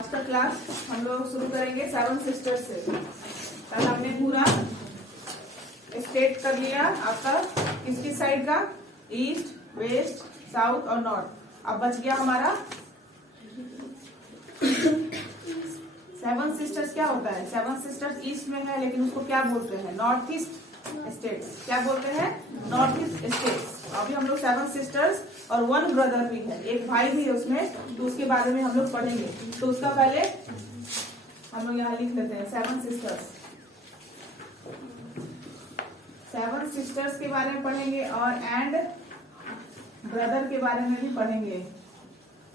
आज का क्लास हम लोग शुरू करेंगे 7 सिस्टर्स से। कल हमने पूरा स्टेट कर लिया आपका किसकी साइड का, ईस्ट, वेस्ट, साउथ और नॉर्थ। अब बच गया हमारा 7 सिस्टर्स। क्या होता है 7 सिस्टर्स ईस्ट में है, लेकिन उसको क्या बोलते हैं, नॉर्थ ईस्ट स्टेट्स। क्या बोलते हैं, नॉर्थ ईस्ट स्टेट्स। अभी हम लोग 7 सिस्टर्स और 1 ब्रदर भी है, एक भाई भी है उसमें, तो उसके बारे में हम लोग पढ़ेंगे। तो उसका पहले हम लोग यहाँ लिख लेते हैं 7 सिस्टर्स। 7 सिस्टर्स के बारे में पढ़ेंगे और एंड ब्रदर के बारे में भी पढ़ेंगे।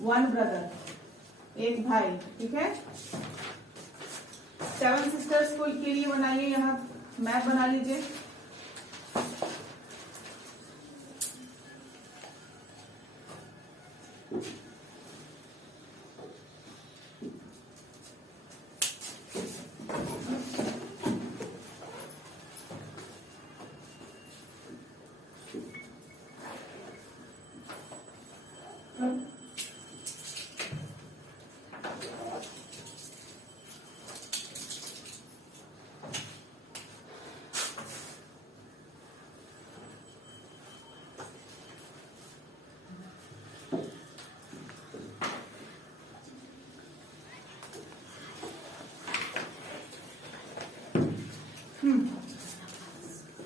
1 ब्रदर, एक भाई, ठीक है। 7 सिस्टर्स को के लिए बनाइए, यहाँ मैप बना लीजिए।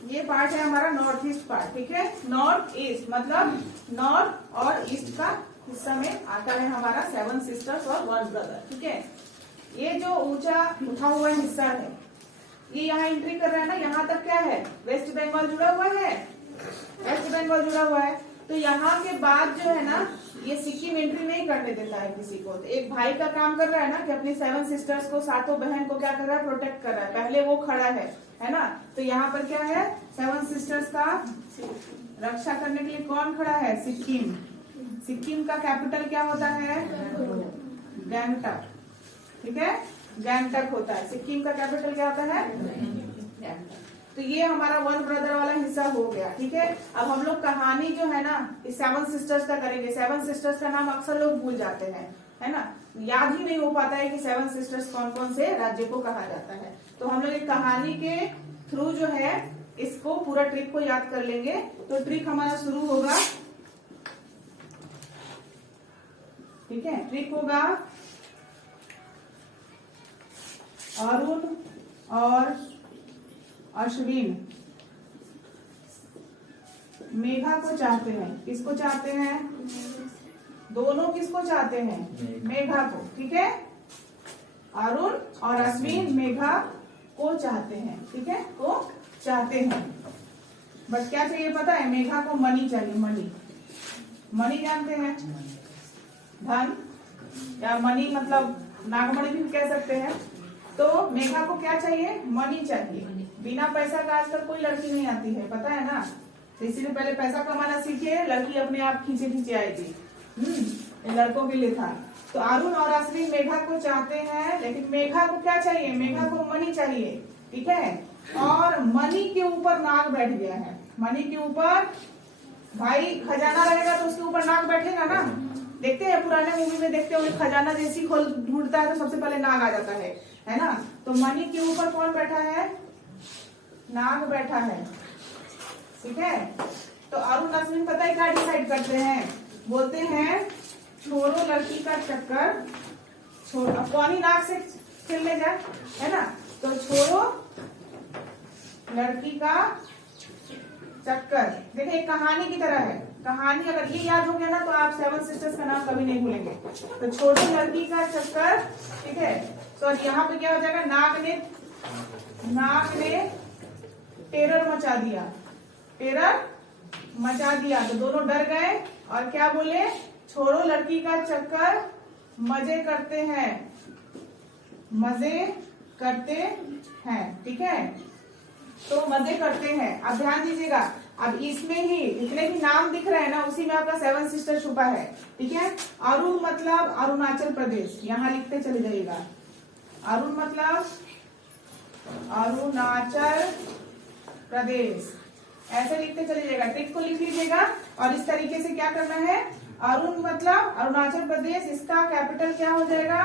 ये पार्ट है हमारा नॉर्थ ईस्ट पार्ट, ठीक है। नॉर्थ ईस्ट मतलब नॉर्थ और ईस्ट का हिस्सा में आता है हमारा 7 सिस्टर्स और 1 ब्रदर, ठीक है। ये जो ऊंचा उठा हुआ हिस्सा है, ये यहाँ एंट्री कर रहा है ना, यहाँ तक क्या है, वेस्ट बंगाल जुड़ा हुआ है, वेस्ट बंगाल जुड़ा हुआ है। तो यहाँ के बाद जो है ना, ये सिक्किम एंट्री नहीं करने देता है किसी को। तो एक भाई का काम कर रहा है ना कि अपनी 7 सिस्टर्स को, सातों बहन को क्या कर रहा है, प्रोटेक्ट कर रहा है। पहले वो खड़ा है ना। तो यहाँ पर क्या है, 7 सिस्टर्स का रक्षा करने के लिए कौन खड़ा है, सिक्किम। सिक्किम का कैपिटल क्या होता है, गैंगटक, ठीक है, गैंगटक होता है। सिक्किम का कैपिटल क्या होता है, गैंगटक। तो ये हमारा 1 ब्रदर वाला हिस्सा हो गया, ठीक है। अब हम लोग कहानी जो है ना इस 7 सिस्टर्स का करेंगे। 7 सिस्टर्स का नाम अक्सर लोग भूल जाते हैं, है ना, याद ही नहीं हो पाता है कि 7 सिस्टर्स कौन कौन से राज्य को कहा जाता है। तो हम लोग एक कहानी के थ्रू जो है इसको पूरा ट्रिक को याद कर लेंगे। तो ट्रिक हमारा शुरू होगा, ठीक है। ट्रिक होगा अरुण और अश्विन मेघा को चाहते हैं। किसको चाहते हैं, दोनों किसको चाहते हैं, मेघा को, ठीक है। अरुण और अश्विन मेघा को चाहते हैं, ठीक है, को चाहते हैं। बट क्या चाहिए पता है, मेघा को मनी चाहिए। मनी, मनी जानते हैं, धन या मनी मतलब नागमणि भी कह सकते हैं। तो मेघा को क्या चाहिए, मनी चाहिए। बिना पैसा का आजकल कोई लड़की नहीं आती है, पता है ना। तो इसीलिए पहले पैसा कमाना सीखे, लड़की अपने आप खींचे खींचे आएगी। लड़कों के लिए था। तो अरुण और अश्विन मेघा को चाहते हैं, लेकिन मेघा को क्या चाहिए, मेघा को मनी चाहिए, ठीक है। और मनी के ऊपर नाग बैठ गया है। मनी के ऊपर, भाई खजाना रहेगा तो उसके ऊपर नाग बैठेगा ना। देखते हैं पुराने मूवी में, देखते होंगे, खजाना जैसी खोल ढूंढता है तो सबसे पहले नाग आ जाता है ना। तो मनी के ऊपर कौन बैठा है, नाग बैठा है, ठीक है। तो अरुण अश्विन पता है क्या डिसाइड करते हैं, बोलते हैं छोड़ो लड़की का चक्कर, छोड़ो। अब कौन ही नाग से खेलने जाए, है ना। तो छोड़ो लड़की का चक्कर। देखिए कहानी की तरह है, कहानी अगर ये याद हो गया ना तो आप 7 सिस्टर्स का नाम कभी नहीं भूलेंगे। तो छोड़ो लड़की का चक्कर, ठीक है। तो यहाँ पे क्या हो जाएगा, नाग ने टेरर मचा दिया, टेरर मचा दिया। तो दोनों डर गए और क्या बोले, छोड़ो लड़की का चक्कर, मजे करते हैं, मजे करते हैं, ठीक है। तो मजे करते हैं। अब ध्यान दीजिएगा, अब इसमें ही जितने भी नाम दिख रहे हैं ना, उसी में आपका 7 सिस्टर छुपा है, ठीक है। अरुण मतलब अरुणाचल प्रदेश, यहाँ लिखते चले जाइएगा। अरुण मतलब अरुणाचल प्रदेश, ऐसे लिखते चले जाएगा। ट्रिक को लिख लीजिएगा और इस तरीके से क्या करना है, अरुण मतलब अरुणाचल प्रदेश, इसका कैपिटल क्या हो जाएगा,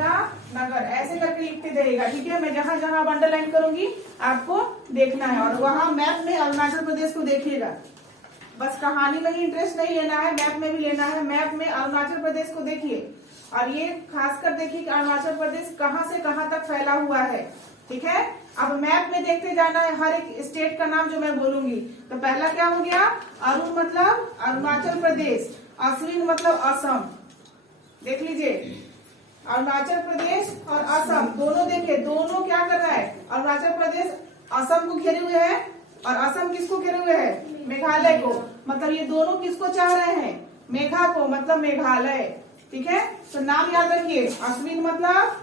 ईटानगर ऐसे करके लिखते जाइएगा, ठीक है। मैं जहां जहां अंडरलाइन करूंगी आपको देखना है, और वहां मैप में अरुणाचल प्रदेश को देखिएगा। बस कहानी में ही इंटरेस्ट नहीं लेना है, मैप में भी लेना है। मैप में अरुणाचल प्रदेश को देखिए, और ये खासकर देखिए कि अरुणाचल प्रदेश कहां से कहां तक फैला हुआ है, ठीक है। अब मैप में देखते जाना है हर एक स्टेट का नाम जो मैं बोलूंगी। तो पहला क्या हो गया, अरुण मतलब अरुणाचल प्रदेश, अश्विन मतलब असम। देख लीजिए, अरुणाचल प्रदेश और असम दोनों देखिए, दोनों क्या कर रहा है, अरुणाचल प्रदेश असम को घेरे हुए है, और असम किसको घेरे हुए है, मेघालय को। मतलब ये दोनों किसको चाह रहे हैं, मेघा को, मतलब मेघालय, ठीक है। तो नाम याद रखिए, अश्विन मतलब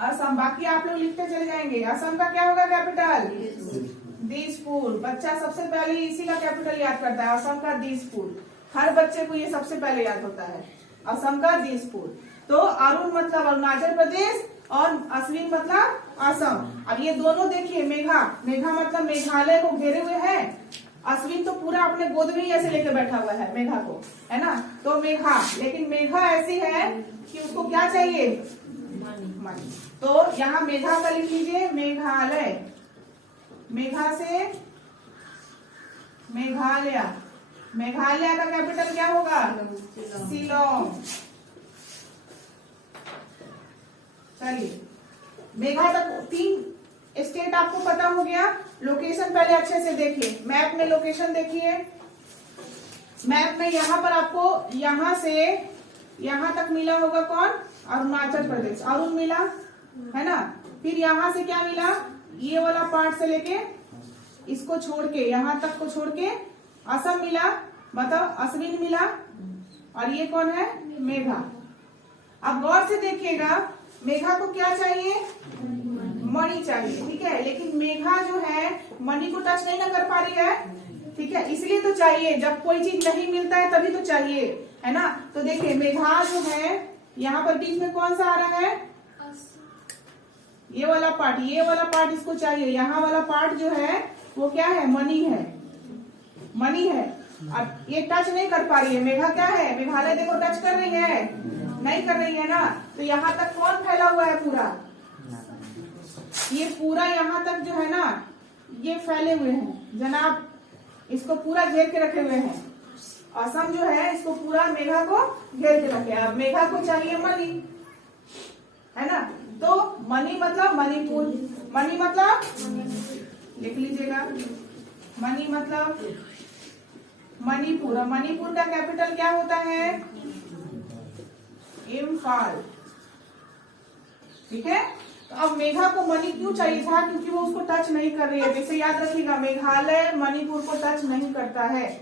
असम। बाकी आप लोग लिखते चले जाएंगे। असम का क्या होगा कैपिटल, दिसपुर। बच्चा सबसे पहले इसी का कैपिटल याद करता है, असम का दिसपुर। हर बच्चे को ये सबसे पहले याद होता है, असम का दिसपुर। तो अरुण मतलब अरुणाचल प्रदेश और अश्विन मतलब असम। अब ये दोनों देखिए, मेघा, मेघा मतलब मेघालय को घेरे हुए हैं। अश्विन तो पूरा अपने गोद में ही ऐसे लेके बैठा हुआ है मेघा को, है ना। तो मेघा, लेकिन मेघा ऐसी है कि उसको क्या चाहिए, मणि। तो यहाँ मेघा का लिख लीजिए मेघालय, मेघा से मेघालय। मेघालय का कैपिटल क्या होगा, शिलोंग। चलिए, मेघा तक 3 स्टेट आपको पता हो गया। लोकेशन पहले अच्छे से देखिए, मैप में लोकेशन देखिए। मैप में यहाँ पर आपको यहाँ से यहाँ तक मिला होगा कौन, अरुणाचल प्रदेश, अरुण मिला, है ना। फिर यहाँ से क्या मिला, ये वाला पार्ट से लेके इसको छोड़ के यहाँ तक को छोड़ के असम मिला, मतलब अश्विन मिला, और ये कौन है, मेघा। अब गौर से देखिएगा, मेघा को क्या चाहिए, मणि चाहिए, ठीक है। लेकिन मेघा जो है मणि को टच नहीं ना कर पा रही है, ठीक है। इसलिए तो चाहिए, जब कोई चीज नहीं मिलता है तभी तो चाहिए, है ना। तो देखिए, मेघा जो है यहाँ पर बीच में कौन सा आ रहा है, ये वाला पार्ट, ये वाला पार्ट इसको चाहिए। यहाँ वाला पार्ट जो है वो क्या है, मणि है, मणि है। अब ये टच नहीं कर पा रही है, मेघा क्या है, मेघालय देखो टच कर रही है, नहीं कर रही है ना। तो यहाँ तक कौन फैला हुआ है, पूरा ये पूरा यहाँ तक जो है ना, ये फैले हुए हैं जनाब, इसको पूरा घेर के रखे हुए हैं। असम जो है इसको पूरा मेघा को घेर के रखे। अब मेघा को चाहिए मणि, है ना। तो मणि मतलब मणिपुर, मणि मतलब लिख लीजिएगा, मणि मतलब मणिपुर। और मणिपुर का कैपिटल क्या होता है, इम्फाल, ठीक है। तो अब मेघा को मणि क्यों चाहिए था, क्योंकि वो उसको टच नहीं कर रही है। जैसे याद रखिएगा, मेघालय मणिपुर को टच नहीं करता है,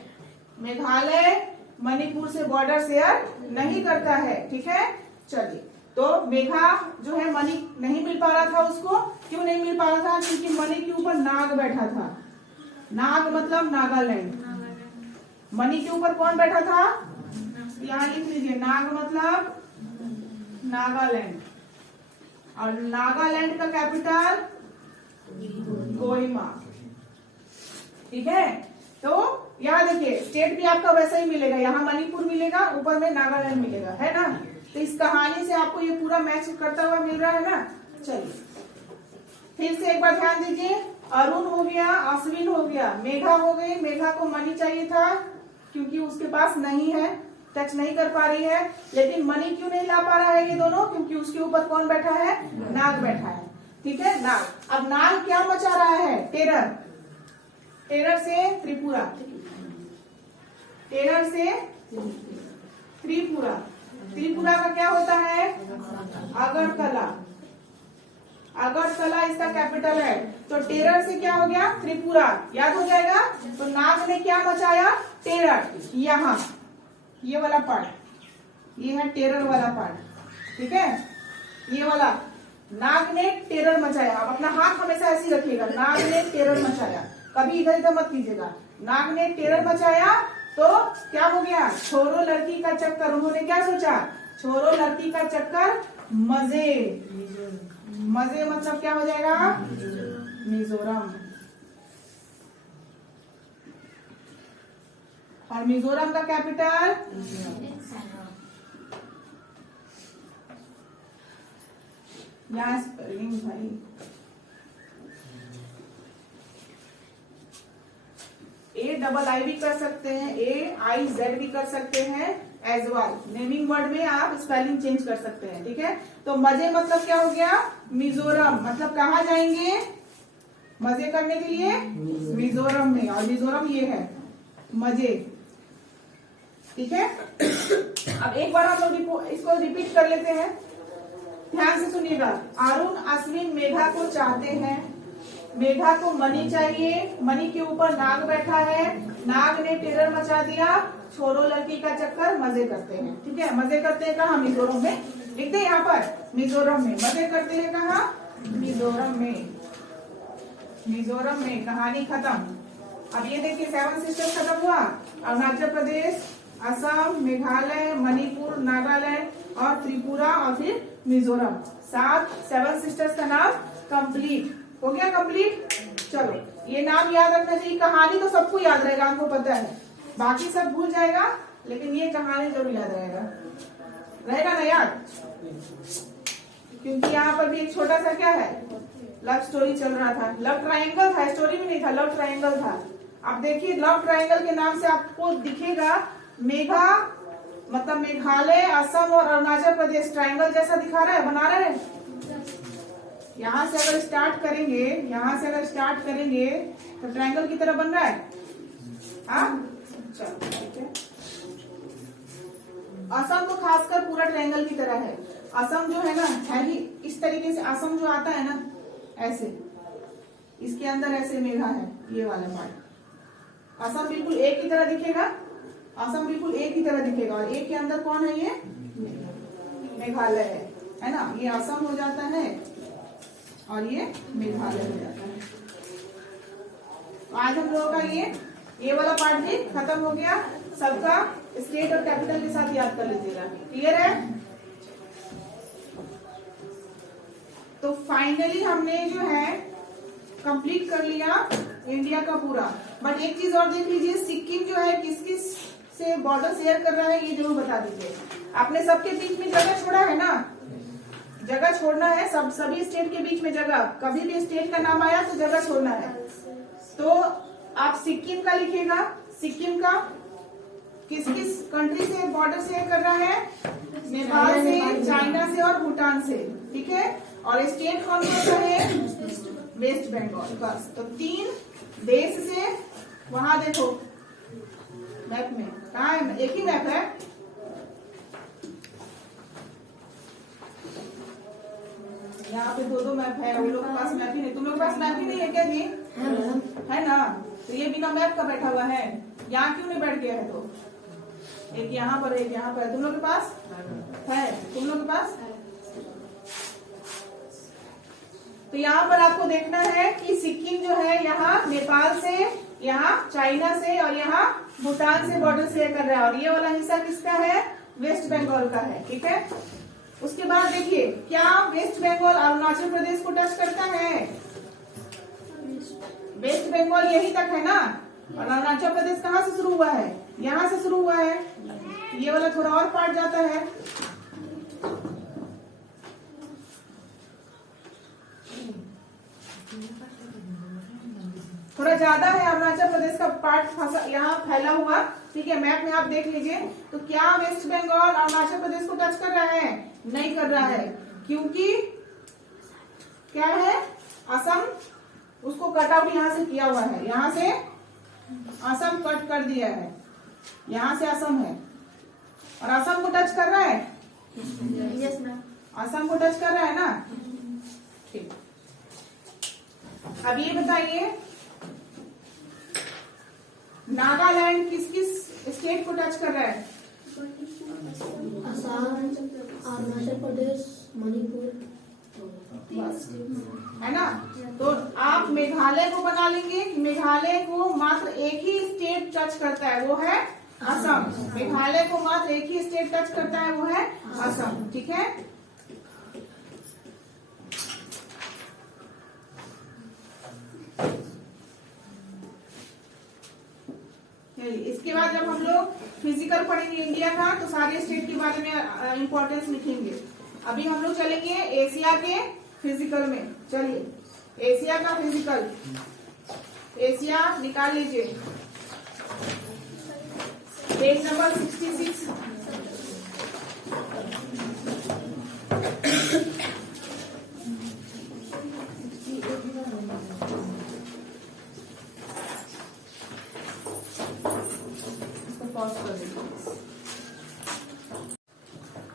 मेघालय मणिपुर से बॉर्डर शेयर नहीं करता है, ठीक है। चलिए, तो मेघा जो है मणि नहीं मिल पा रहा था उसको। क्यों नहीं मिल पा रहा था, क्योंकि मणि के ऊपर नाग बैठा था। नाग मतलब नागालैंड, मणि के ऊपर कौन बैठा था, यहाँ लिख लीजिए, नाग मतलब नागालैंड, और नागालैंड का कैपिटल कोहिमा, ठीक है। तो यहाँ देखिए, स्टेट भी आपका वैसा ही मिलेगा, यहाँ मणिपुर मिलेगा, ऊपर में नागालैंड मिलेगा, है ना। तो इस कहानी से आपको ये पूरा मैच करता हुआ मिल रहा है ना। चलिए, फिर से एक बार ध्यान दीजिए, अरुण हो गया, अश्विन हो गया, मेघा हो गई। मेघा को मणि चाहिए था क्योंकि उसके पास नहीं है, टच नहीं कर पा रही है। लेकिन मणि क्यों नहीं ला पा रहा है ये दोनों, क्योंकि उसके ऊपर कौन बैठा है, नाग बैठा है, ठीक है, नाग। अब नाग क्या मचा रहा है, टेरर, टेरर से त्रिपुरा, टेरर से त्रिपुरा। त्रिपुरा का क्या होता है, अगरतला, अगरतला इसका कैपिटल है। तो टेरर से क्या हो गया, त्रिपुरा, याद हो जाएगा। तो नाग ने क्या मचाया, टेरर, यहाँ ये वाला पार्ट, ये है टेरर वाला पार्ट, ठीक है। ये वाला नाग ने टेरर मचाया। आप अपना हाथ हमेशा ऐसे ही रखिएगा, नाग ने टेरर मचाया, कभी इधर इधर मत कीजिएगा। नाग ने टेरर मचाया तो क्या हो गया, छोरो लड़की का चक्कर। उन्होंने क्या सोचा, छोरो लड़की का चक्कर, मजे, मजे मतलब क्या हो जाएगा, मिजोरम। और मिजोरम का कैपिटल यहाँ स्पेलिंग भाई AII भी कर सकते हैं, AIZ भी कर सकते हैं एज वेल। नेमिंग वर्ड में आप स्पेलिंग चेंज कर सकते हैं, ठीक है। तो मजे मतलब क्या हो गया, मिजोरम। मतलब कहाँ जाएंगे मजे करने के लिए, मिजोरम में। और मिजोरम ये है मजे, ठीक है। अब एक बार हम लोग इसको रिपीट कर लेते हैं, ध्यान से सुनिएगा। अरुण अश्विन मेघा को चाहते हैं, मेघा को मनी चाहिए, मनी के ऊपर नाग बैठा है, नाग ने टेरर मचा दिया, छोरो लड़की का चक्कर, मजे करते हैं, ठीक है। मजे करते हैं कहाँ, मिजोरम में। लिख दे यहाँ पर मिजोरम में। मजे करते हैं कहाँ, मिजोरम में। मिजोरम में कहानी खत्म। अब ये देखिए 7 सिस्टर्स खत्म हुआ। अरुणाचल प्रदेश, असम, मेघालय, मणिपुर, नागालैंड और त्रिपुरा और फिर मिजोरम। 7 सिस्टर्स का नाम कंप्लीट हो गया। कंप्लीट। चलो ये नाम याद रखना चाहिए। कहानी तो सबको याद रहेगा, आपको पता है, बाकी सब भूल जाएगा, लेकिन ये कहानी जरूर याद रहेगा। रहेगा ना याद, क्योंकि यहाँ पर भी एक छोटा सा क्या है, लव स्टोरी चल रहा था। लव ट्रायंगल था, स्टोरी भी नहीं था, लव ट्रायंगल था। अब देखिए लव ट्रायंगल के नाम से आपको दिखेगा मेघा, मतलब मेघालय, असम और अरुणाचल प्रदेश ट्रायंगल जैसा दिखा रहा है, बना रहा है। यहां से अगर स्टार्ट करेंगे, यहां से अगर स्टार्ट करेंगे तो ट्रायंगल की तरह बन रहा है। चलो ठीक है। असम तो खासकर पूरा ट्रायंगल की तरह है। असम जो है ना, है ही इस तरीके से। असम जो आता है ना ऐसे, इसके अंदर ऐसे मेघा है, ये वाला पार्ट। असम बिल्कुल एक की तरह दिखेगा, असम बिल्कुल एक ही तरह दिखेगा। और एक के अंदर कौन है, ये मेघालय है ना। ये असम हो जाता है और ये मेघालय हो जाता है। तो आज हम लोगों का ये वाला पार्ट भी खत्म हो गया। सबका स्टेट और कैपिटल के साथ याद कर लीजिएगा। क्लियर है। तो फाइनली हमने जो है कंप्लीट कर लिया इंडिया का पूरा। बट एक चीज और देख लीजिए, सिक्किम जो है किस किस से बॉर्डर शेयर कर रहा है, ये जरूर बता दीजिए। आपने सबके बीच में जगह छोड़ा है ना, जगह छोड़ना है। सभी स्टेट के बीच में जगह, कभी भी स्टेट का नाम आया तो जगह छोड़ना है। तो आप सिक्किम का लिखिएगा। सिक्किम का किस किस कंट्री से बॉर्डर शेयर कर रहा है, नेपाल से, चाइना से और भूटान से, ठीक है। और स्टेट कौन कौन सा है, वेस्ट बंगाल। बस तो 3 देश से, वहां देखो मैप में कहा है, एक ही मैप है। यहाँ पे 2 मैप है, उन लोग के पास मैप ही नहीं। तुम लोग के पास मैप ही नहीं है क्या जी, है ना। तो ये बिना मैप का बैठा हुआ है, यहाँ क्यों नहीं बैठ गया है। तो एक यहाँ पर, एक यहाँ पर। तुम लोग के पास है, तुम लोग के पास। तो यहाँ पर आपको देखना है कि सिक्किम जो है यहाँ नेपाल से, यहाँ चाइना से और यहाँ भूटान से बॉर्डर शेयर कर रहा है। और ये वाला हिस्सा किसका है, वेस्ट बंगाल का है, ठीक है। उसके बाद देखिए, क्या वेस्ट बंगाल अरुणाचल प्रदेश को टच करता है। वेस्ट बंगाल यहीं तक है ना, और अरुणाचल प्रदेश कहाँ से शुरू हुआ है, यहाँ से शुरू हुआ है। ये वाला थोड़ा और पार्ट जाता है। थोड़ा ज्यादा है अरुणाचल प्रदेश का पार्ट यहाँ फैला हुआ, ठीक है। मैप में आप देख लीजिए। तो क्या वेस्ट बंगाल अरुणाचल प्रदेश को टच कर रहा है, नहीं कर रहा है, क्योंकि क्या है, असम उसको कट आउट यहाँ से किया हुआ है। यहाँ से असम कट कर दिया है, यहाँ से असम है। और असम को टच कर रहा है, असम को टच कर रहा है ना, ठीक। अब ये बताइए, नागालैंड किस किस स्टेट को टच कर रहा है, असम, अरुणाचल प्रदेश, मणिपुर, है ना। तो आप मेघालय को बना लेंगे कि मेघालय को मात्र एक ही स्टेट टच करता है, वो है असम। मेघालय को मात्र एक ही स्टेट टच करता है, वो है असम, ठीक है। इसके बाद जब हम लोग फिजिकल पढ़ेंगे इंडिया का, तो सारे स्टेट के बारे में इंपॉर्टेंस लिखेंगे। अभी हम लोग चलेंगे एशिया के फिजिकल में। चलिए एशिया का फिजिकल, एशिया निकाल लीजिए, पेज नंबर 66।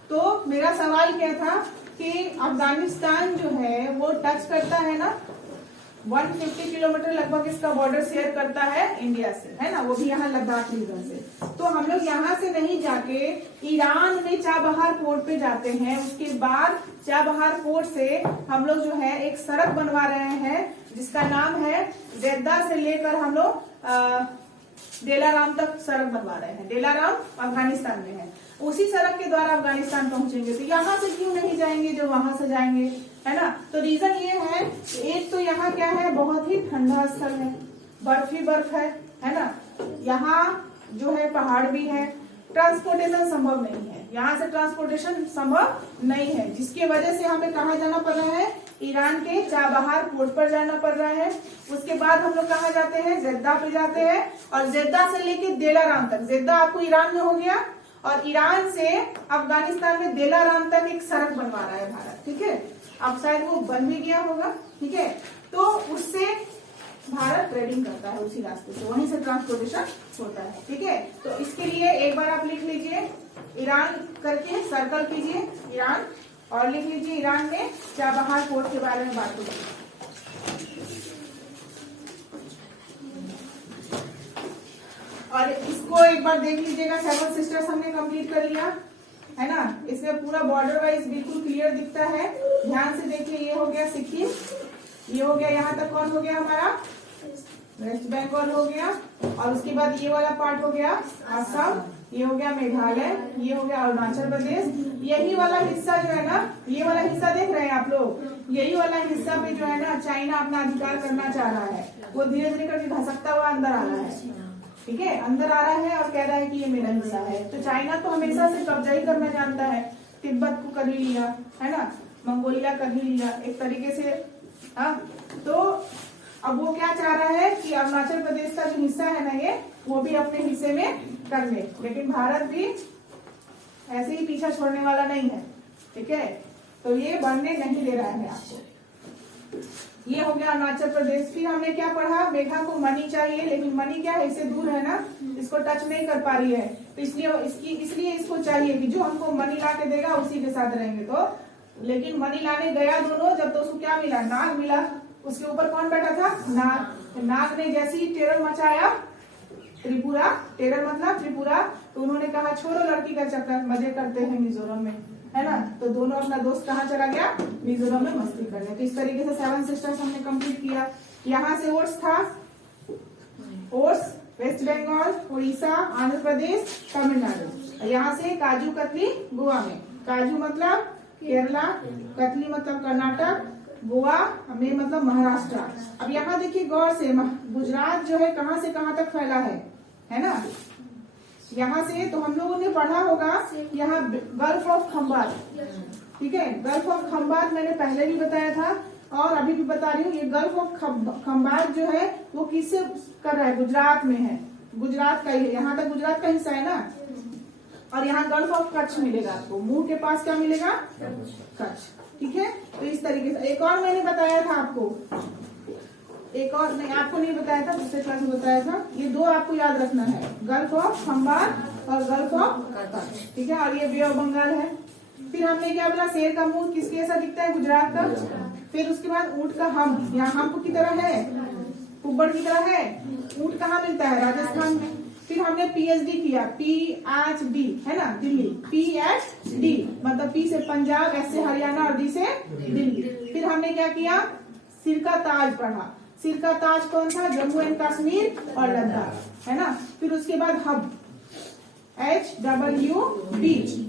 तो मेरा सवाल क्या था कि अफगानिस्तान जो है वो टच करता है ना 150 किलोमीटर लगभग इसका बॉर्डर शेयर करता है इंडिया से, है ना, वो भी यहाँ लद्दाख रीजन से। तो हम लोग यहाँ से नहीं जाके ईरान में चाबहार पोर्ट पे जाते हैं। उसके बाद चाबहार पोर्ट से हम लोग जो है एक सड़क बनवा रहे हैं जिसका नाम है जेद्दा से लेकर हम लोग डेलाराम तक सड़क बनवा रहे हैं। डेलाराम अफगानिस्तान में है, उसी सड़क के द्वारा अफगानिस्तान पहुंचेंगे। तो यहाँ से क्यों नहीं जाएंगे जो वहां से जाएंगे, है ना। तो रीजन ये है, एक तो यहाँ क्या है, बहुत ही ठंडा स्थल है, बर्फ ही बर्फ है ना। यहाँ जो है पहाड़ भी है, ट्रांसपोर्टेशन संभव नहीं है, यहाँ से ट्रांसपोर्टेशन संभव नहीं है, जिसकी वजह से हमें कहाँ जाना पड़ रहा है, ईरान के चाबहार पोर्ट पर जाना पड़ रहा है। उसके बाद हम लोग कहाँ जाते हैं, जेद्दा पे जाते हैं, और जेद्दा से लेके डेलाराम तक, जेद्दा आपको ईरान में हो गया, और ईरान से अफगानिस्तान में डेलाराम तक एक सड़क बनवा रहा है भारत, ठीक है। अब शायद वो बन भी गया होगा, ठीक है। तो उससे भारत ट्रेडिंग करता है उसी रास्ते से, वहीं से ट्रांसपोर्टेशन होता है, ठीक है। तो इसके लिए एक बार आप लिख लीजिए, ईरान करके सर्कल कीजिए ईरान, और लिख लीजिए ईरान में चाबहार पोर्ट के बारे में बात होगी। और इसको एक बार देख लीजिएगा, 7 सिस्टर्स हमने कंप्लीट कर लिया है ना। इसमें पूरा बॉर्डर वाइज बिल्कुल क्लियर दिखता है, ध्यान से देखिए। ये हो गया सिक्किम, ये हो गया, यहाँ तक कौन हो गया हमारा, वेस्ट बंगाल हो गया, और उसके बाद ये वाला पार्ट हो गया असम, ये हो गया मेघालय, ये हो गया अरुणाचल प्रदेश। यही वाला हिस्सा जो है ना, ये वाला हिस्सा देख रहे हैं आप लोग, यही वाला हिस्सा पे जो है ना चाइना अपना अधिकार करना चाह रहा है। वो धीरे धीरे करके धसकता हुआ अंदर आ रहा है, ठीक है, अंदर आ रहा है और कह रहा है कि ये मेरा हिस्सा है। तो चाइना तो हमेशा से कब्जा ही करना जानता है, तिब्बत को कर ही लिया है ना, मंगोलिया कर ही लिया एक तरीके से, हाँ। तो अब वो क्या चाह रहा है कि अरुणाचल प्रदेश का जो हिस्सा है ना, ये वो भी अपने हिस्से में कर ले, लेकिन भारत भी ऐसे ही पीछा छोड़ने वाला नहीं है, ठीक है। तो ये बनने नहीं दे रहा है आपको। ये हो गया अरुणाचल प्रदेश। फिर हमने क्या पढ़ा, मेघा को मनी चाहिए, लेकिन मनी क्या है, इससे दूर है ना, इसको टच नहीं कर पा रही है, तो इसलिए इसको चाहिए कि जो हमको मनी ला के देगा उसी के साथ रहेंगे। तो लेकिन मनी लाने गया दोनों, जब तो उसको क्या मिला, नाग मिला। उसके ऊपर कौन बैठा था, नाग। नाग ने जैसे ही टेरर मचाया, त्रिपुरा, टेरर मतलब त्रिपुरा, तो उन्होंने कहा छोड़ो लड़की का चक्कर, मजे करते हैं मिजोरम में, है ना। तो दोनों अपना दोस्त कहाँ चला गया, मिजोरम में मस्ती करने। तो इस तरीके से 7 सिस्टर्स हमने कंप्लीट किया। यहाँ से ओट्स था, ओट्स वेस्ट बंगाल, उड़ीसा, आंध्र प्रदेश, तमिलनाडु। यहाँ से काजू कतली गोवा में, काजू मतलब केरला, कतली मतलब कर्नाटक, गोवा में मतलब महाराष्ट्र। अब यहाँ देखिए गौर से, गुजरात जो है कहाँ से कहाँ तक फैला है ना। यहाँ से तो हम लोगों ने पढ़ा होगा, यहाँ गल्फ ऑफ खंबात, ठीक है। गल्फ ऑफ खंबात मैंने पहले भी बताया था और अभी भी बता रही हूँ। ये गल्फ ऑफ खंबात जो है वो किससे कर रहा है, गुजरात में है, गुजरात का ही, यहाँ तक गुजरात का हिस्सा है ना। और यहाँ गल्फ ऑफ कच्छ मिलेगा आपको, मुंह के पास क्या मिलेगा, कच्छ, ठीक है। तो इस तरीके से एक और मैंने बताया था आपको, एक और नहीं, आपको नहीं बताया था, दूसरे क्लास में बताया था। ये दो आपको याद रखना है, गल्फ ऑफ खंबात और गल्फ ऑफ कच्छ, ठीक है। और ये बे ऑफ बंगाल है। फिर हमने क्या बोला, शेर का मुंह किसके ऐसा दिखता है, गुजरात का। फिर उसके बाद ऊंट का हम, यहाँ हम की तरह है, कुब्बड़ की तरह है। ऊंट कहाँ मिलता है, राजस्थान में। फिर हमने पीएचडी किया, PhD है ना, दिल्ली, PhD मतलब P से पंजाब, S से हरियाणा और D से दिल्ली। फिर हमने क्या किया, सिर का ताज पढ़ा। सिर का ताज कौन था, जम्मू एंड कश्मीर और लद्दाख, है ना। फिर उसके बाद हब, HWB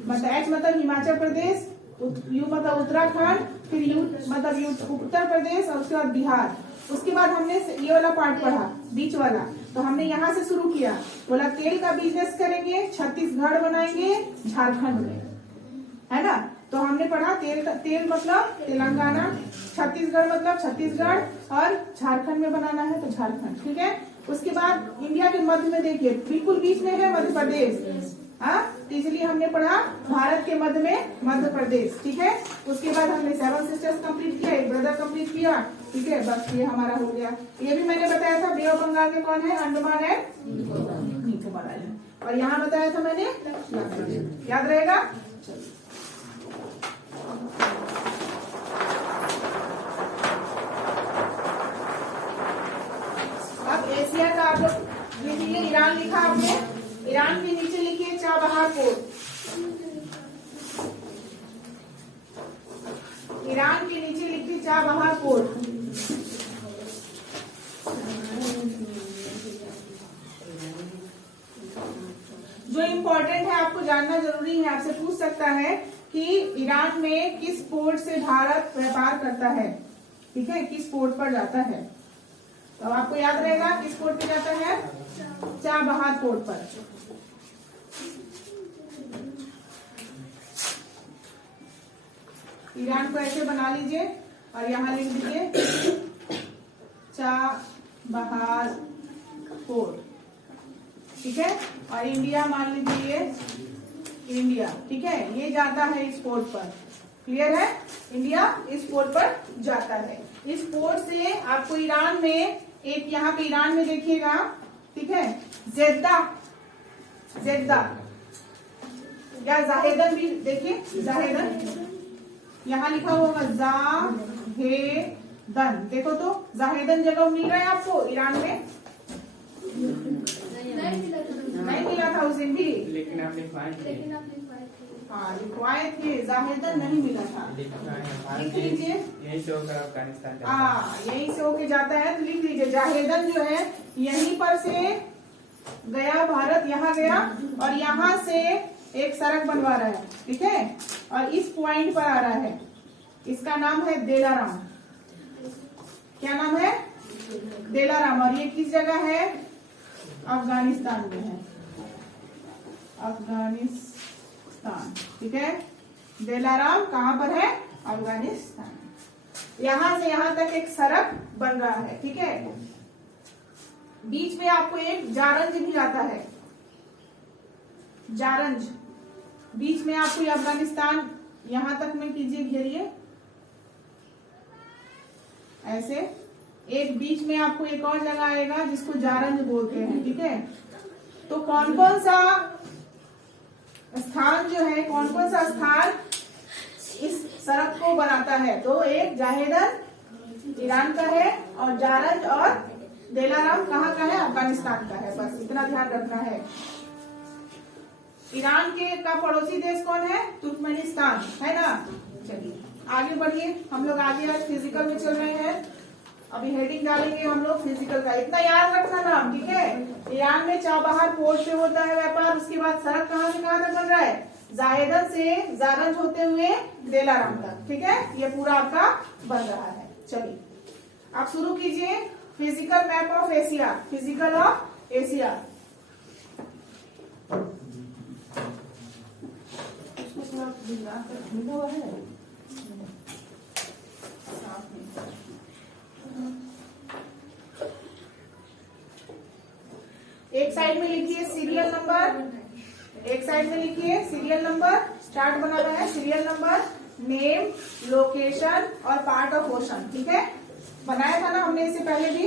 मतलब H मतलब हिमाचल प्रदेश, U मतलब उत्तराखंड, फिर U मतलब उत्तर प्रदेश और उसके बाद बिहार। उसके बाद हमने ये वाला पार्ट पढ़ा, बीच वाला। तो हमने यहाँ से शुरू किया, बोला तेल का बिजनेस करेंगे, छत्तीसगढ़ बनाएंगे झारखंड में, है ना। तो हमने पढ़ा तेल मतलब तेलंगाना, छत्तीसगढ़ मतलब छत्तीसगढ़, और झारखंड में बनाना है तो झारखंड, ठीक है। उसके बाद इंडिया के मध्य में देखिए बिल्कुल बीच में है मध्य प्रदेश, हाँ, तो इसलिए हमने पढ़ा भारत के मध्य में मध्य प्रदेश, ठीक है। उसके बाद हमने 7 सिस्टर्स कंप्लीट किया, एक ब्रदर कंप्लीट किया, ठीक है। बस ये हमारा हो गया। ये भी मैंने बताया था बे ऑफ बंगाल के कौन है, अंडमान एंड निकोबार आइलैंड, और यहाँ बताया था मैंने, याद रहेगा। अब एशिया का आप लोग लिखिए, ईरान लिखा आपने, ईरान के नीचे लिखिए चाबहार पोर्ट, ईरान के नीचे लिखिए चाबहार पोर्ट। जो इम्पोर्टेंट है आपको जानना जरूरी है, आपसे पूछ सकता है कि ईरान में किस पोर्ट से भारत व्यापार करता है, ठीक है, किस पोर्ट पर जाता है। तो आपको याद रहेगा किस पोर्ट पे जाता है, चाबहार पोर्ट पर। ईरान को ऐसे बना लीजिए और यहाँ लिख दीजिए चाबहार पोर्ट, ठीक है। और इंडिया मान लीजिए इंडिया, ठीक है, ये जाता है इस पोर्ट पर, क्लियर है। इंडिया इस पोर्ट पर जाता है। इस पोर्ट से आपको ईरान में एक, यहाँ पे ईरान में देखिएगा, ठीक है, जेद्दा, जेद्दा या जाहेदन भी देखिए, जाहेदन यहाँ लिखा होगा जाहेदन, देखो तो जाहेदन जगह मिल रहा है आपको ईरान में, नहीं मिला था उस दिन भी, लेकिन आपने हाँ लिखवाए थे, जाहेदन नहीं मिला था, लिख लीजिए। यही से होकर अफगानिस्तान जाता है। हाँ यहीं से होके जाता है, तो लिख लीजिए जाहेदन जो है यहीं पर से गया, भारत यहाँ गया और यहाँ से एक सड़क बनवा रहा है, ठीक है, और इस पॉइंट पर आ रहा है, इसका नाम है देलाराम। क्या नाम है, देलाराम, और ये किस जगह है, अफगानिस्तान में है, अफगानिस्तान, ठीक है। देलाराम कहाँ पर है, अफगानिस्तान। यहाँ से यहाँ तक एक सड़क बन रहा है, ठीक है। बीच में आपको एक जारंज भी आता है, जारंज, बीच में आपको ये अफगानिस्तान यहां तक में कीजिए, घेरिए ऐसे, एक बीच में आपको एक और जगह आएगा जिसको जारंज बोलते हैं, ठीक है। तो कौन कौन सा स्थान जो है, कौन कौन सा स्थान इस सड़क को बनाता है, तो एक जाहेदन ईरान का है और जारंज और देलाराम कहाँ का है, अफगानिस्तान का है। बस इतना ध्यान रखना है। ईरान के का पड़ोसी देश कौन है, तुर्कमेनिस्तान, है ना। चलिए आगे बढ़िए, हम लोग आगे आज फिजिकल में चल रहे हैं। अभी हेडिंग डालेंगे हम लोग फिजिकल का, इतना याद रखना नाम, ठीक है। ईरान में चाबहार पोर्ट से होता है व्यापार, उसके बाद सड़क कहाँ से कहाँ तक बन रहा है, जाहेदन से जारंज होते हुए देलाराम तक, ठीक है। ये पूरा आपका बन रहा है। चलिए आप शुरू कीजिए, physical map of Asia, physical of Asia. हुआ है एक साइड में लिखिए सीरियल नंबर, एक साइड में लिखिए सीरियल नंबर, स्टार्ट बनाना है, सीरियल नंबर, नेम, लोकेशन और पार्ट ऑफ ओशन, ठीक है। बनाया था ना हमने इससे पहले भी,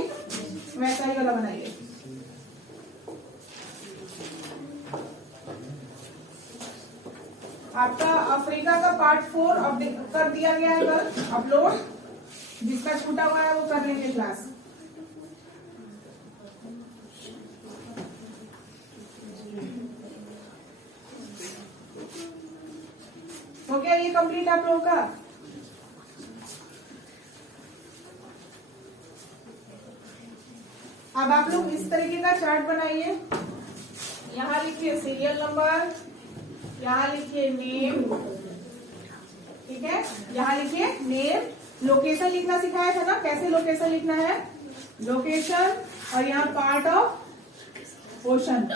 वैसा ही वाला बनाइए। आपका अफ्रीका का पार्ट 4 कर दिया गया है कल अपलोड, जिसका छूटा हुआ है वो कर लेंगे क्लास। हो गया ये कंप्लीट आप लोगों का। अब आप लोग इस तरीके का चार्ट बनाइए, यहाँ लिखिए सीरियल नंबर, यहाँ लिखिए नेम, ठीक है, यहाँ लिखिए नेम, लोकेशन लिखना सिखाया था ना, कैसे लोकेशन लिखना है, लोकेशन, और यहाँ पार्ट ऑफ ओशन,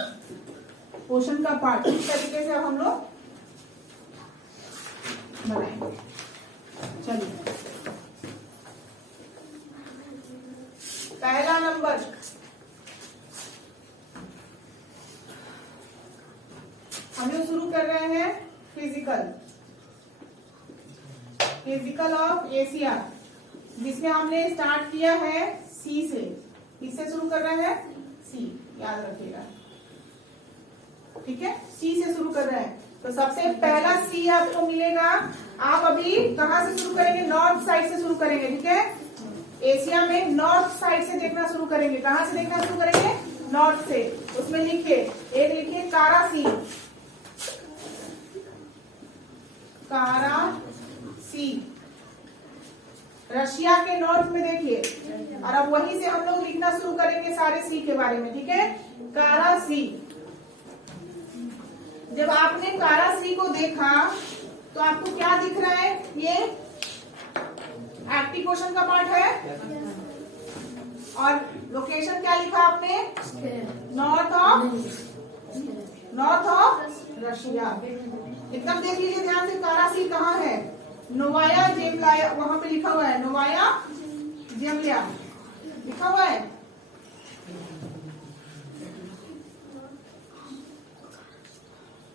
ओशन का पार्ट। इस तरीके से हम लोग बनाएंगे। चलिए, पहला नंबर, हम लोग शुरू कर रहे हैं फिजिकल ऑफ एशिया, जिसमें हमने स्टार्ट किया है सी से। किससे शुरू कर रहे हैं? सी, याद रखिएगा, ठीक है। सी से शुरू कर रहे हैं, तो सबसे पहला सी आपको मिलेगा। आप अभी कहाँ से शुरू करेंगे? नॉर्थ साइड से शुरू करेंगे, ठीक है। एशिया में नॉर्थ साइड से देखना शुरू करेंगे। कहाँ से देखना शुरू करेंगे? नॉर्थ से। उसमें लिखिए, एक लिखिए कारा सी, कारा सी, रशिया के नॉर्थ में देखिए। और अब वहीं से हम लोग लिखना शुरू करेंगे सारे सी के बारे में, ठीक है। कारा सी। जब आपने कारा सी को देखा तो आपको क्या दिख रहा है? ये एक्टिव क्वेश्चन का पार्ट है। और लोकेशन क्या लिखा आपने? North of Russia. एकदम देख लीजिए ध्यान से, कारा सी कहाँ है? नोवाया जेमलाया, वहां पे लिखा हुआ है, नोवाया जेमलिया लिखा हुआ है।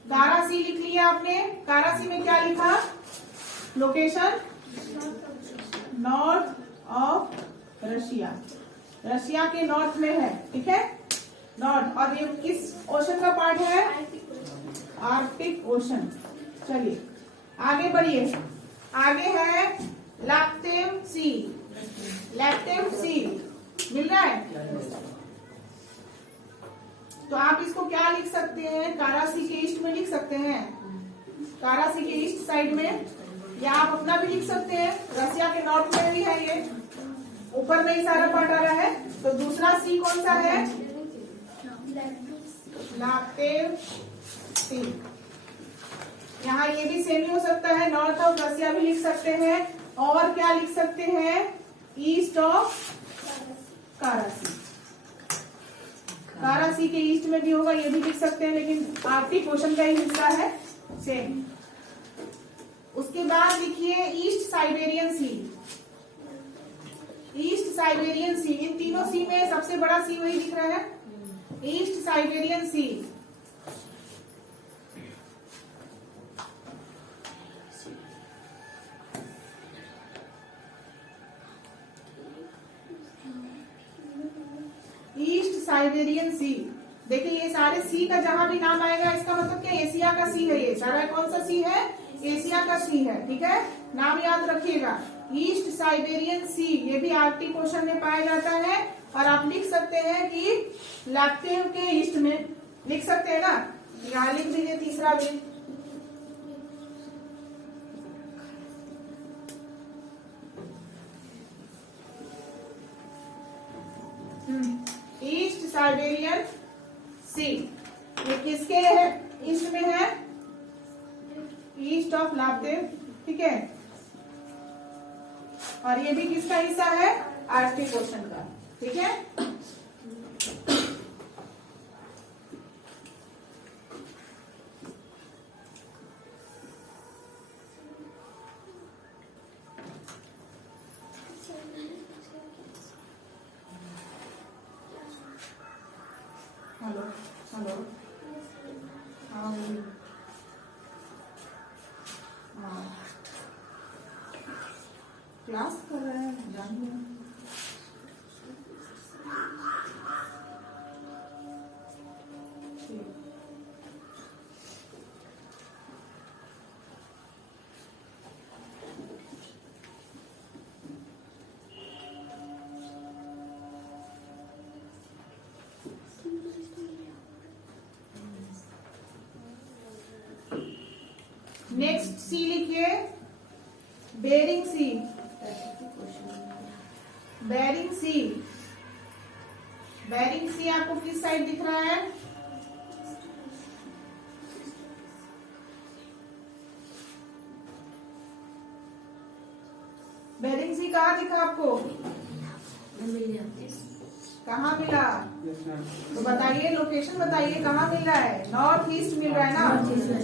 कारा सी लिख लिया आपने। कारा सी में क्या लिखा? Location north of Russia, Russia के नॉर्थ में है, ठीक है, नॉर्थ। और ये किस ओशन का पार्ट है? Arctic ocean. चलिए आगे बढ़िए। आगे है लैक्टेम सी, लैक्टेम सी मिल रहा है। तो आप इसको क्या लिख सकते हैं? कारा सी के ईस्ट में लिख सकते हैं, कारा सी के ईस्ट साइड में, या आप अपना भी लिख सकते हैं। रशिया के नॉर्थ में भी है, ये ऊपर में ही सारा पार्ट आ रहा है। तो दूसरा सी कौन सा है? लैक्टेम सी। यहाँ ये भी सेम ही हो सकता है, नॉर्थ ऑफ रशिया भी लिख सकते हैं। और क्या लिख सकते हैं? ईस्ट ऑफ कारा सी, कारा सी के ईस्ट में भी होगा, ये भी लिख सकते हैं, लेकिन आर्कटिक ओशन का ही हिस्सा है, सेम। उसके बाद लिखिए ईस्ट साइबेरियन सी, ईस्ट साइबेरियन सी। इन तीनों सी में सबसे बड़ा सी वही दिख रहा है, ईस्ट साइबेरियन सी। ईस्ट साइबेरियन सी। देखिए ये सारे सी का जहां भी नाम आएगा इसका मतलब क्या? एशिया का सी है। ये सारा कौन सा सी है? एशिया का सी है, ठीक है। नाम याद रखिएगा, ईस्ट साइबेरियन सी। ये भी आर्कटिक ओशन में पाया जाता है। और आप लिख सकते हैं कि लैक्टेम के ईस्ट में लिख सकते हैं ना, यहाँ लिख दीजिए तीसरा भी। ईस्ट साइबेरियन सी, ये किसके है? ईस्ट में है, ईस्ट ऑफ लैक्टेम, ठीक है। और ये भी किसका हिस्सा है? आर्कटिक ओशन का, ठीक है। हेलो हेलो, हाँ क्लास कर रहे हैं, जानिए। नेक्स्ट सी लिखिए, बेरिंग सी, बेरिंग सी। बेरिंग सी आपको किस साइड दिख रहा है? बेरिंग सी कहाँ दिखा आपको? कहाँ मिला? तो बताइए, लोकेशन बताइए, कहाँ मिल रहा है? नॉर्थ ईस्ट मिल रहा है ना,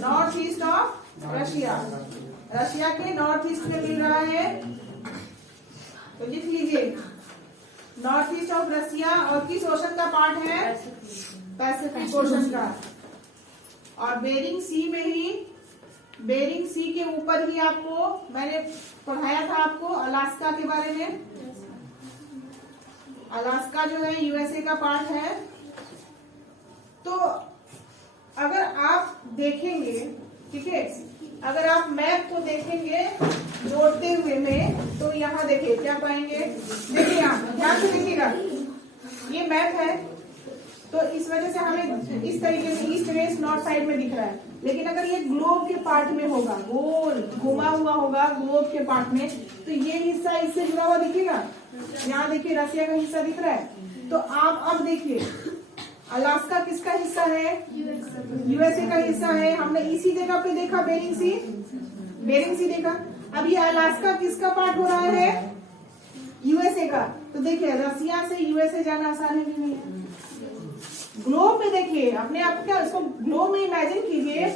north east of Russia. Russia के नॉर्थ ईस्ट में मिल रहा है, तो लिख लीजिए नॉर्थ ईस्ट ऑफ रशिया। और किस ओशन का पार्ट है? पैसिफिक ओशन का। और बेरिंग सी में ही, बेरिंग सी के ऊपर ही आपको मैंने पढ़ाया था आपको अलास्का के बारे में। अलास्का जो है यूएसए का पार्ट है। तो अगर आप देखेंगे, ठीक है, अगर आप मैप को देखेंगे जोड़ते हुए में, तो यहाँ देखिए क्या पाएंगे। देखिए यहाँ ध्यान से देखिएगा, ये मैप है, तो इस वजह से हमें इस तरीके से ईस्ट वेस्ट नॉर्थ साइड में दिख रहा है। लेकिन अगर ये ग्लोब के पार्ट में होगा, गोल घुमा हुआ होगा ग्लोब के पार्ट में, तो ये हिस्सा इससे जुड़ा हुआ दिखेगा। यहाँ देखिए रशिया का हिस्सा दिख रहा है। तो आप अब देखिए अलास्का किसका हिस्सा है? यूएसए का हिस्सा है। हमने इसी जगह पे देखा बेरिंग सी, बेरिंग सी देखा। अब ये अलास्का किसका पार्ट हो रहा है? यूएसए का। तो देखिए रशिया से यूएसए जाना आसान है कि नहीं है? ग्लोब में देखिए अपने आप क्या, इसको ग्लोब में इमेजिन कीजिए,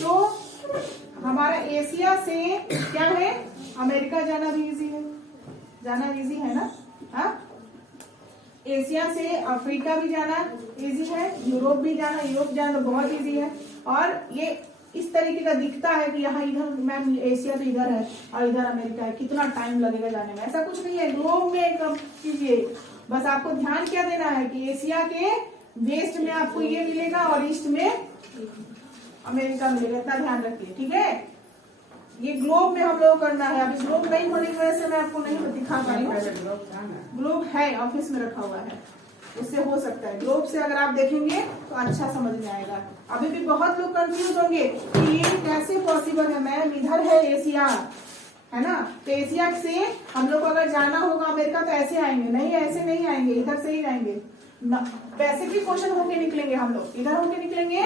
तो हमारा एशिया से क्या है, अमेरिका जाना भी इजी है, जाना इजी है ना। हाँ, एशिया से अफ्रीका भी जाना इजी है, यूरोप भी जाना, यूरोप जाना बहुत इजी है। और ये इस तरीके का दिखता है कि यहाँ इधर मैम एशिया तो इधर है और इधर अमेरिका है, कितना टाइम लगेगा जाने में। ऐसा कुछ नहीं है, ग्लोब में कब कीजिए। बस आपको ध्यान क्या देना है कि एशिया के वेस्ट में आपको ये मिलेगा और ईस्ट में अमेरिका मिलेगा, इतना ध्यान रखिए, ठीक है। ये ग्लोब में हम लोग करना है। अभी ग्लोब नहीं होने की वजह से मैं आपको नहीं दिखा पाई हूँ। ग्लोब है, ऑफिस में रखा हुआ है, उससे हो सकता है। ग्लोब से अगर आप देखेंगे तो अच्छा समझ में आएगा। अभी भी बहुत लोग कंफ्यूज होंगे कि ये कैसे पॉसिबल है मैम, इधर है एशिया, है ना, तो एशिया से हम लोग को अगर जाना होगा अमेरिका तो ऐसे आएंगे, नहीं ऐसे नहीं आएंगे, इधर से ही आएंगे। पैसिफिक ओशन होके निकलेंगे हम लोग, इधर होके निकलेंगे,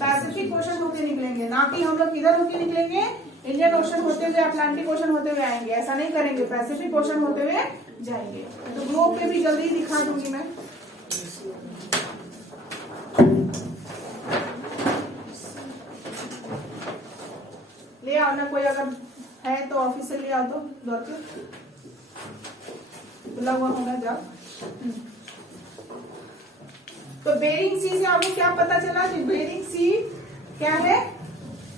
पैसिफिक ओशन होके निकलेंगे, ना कि हम लोग इधर होके निकलेंगे इंडियन ओशन होते हुए, अटलांटिक ओशन होते हुए आएंगे। ऐसा नहीं करेंगे, पैसिफिक ओशन होते हुए जाएंगे। तो ग्लोब पे भी जल्दी दिखा दूंगी मैं। ले आओ ना, कोई अगर है तो ऑफिस से ले आओ, तो दौड़ के खुला हुआ होना जाओ। तो बेरिंग सी से आपको क्या पता चला कि बेरिंग सी क्या है?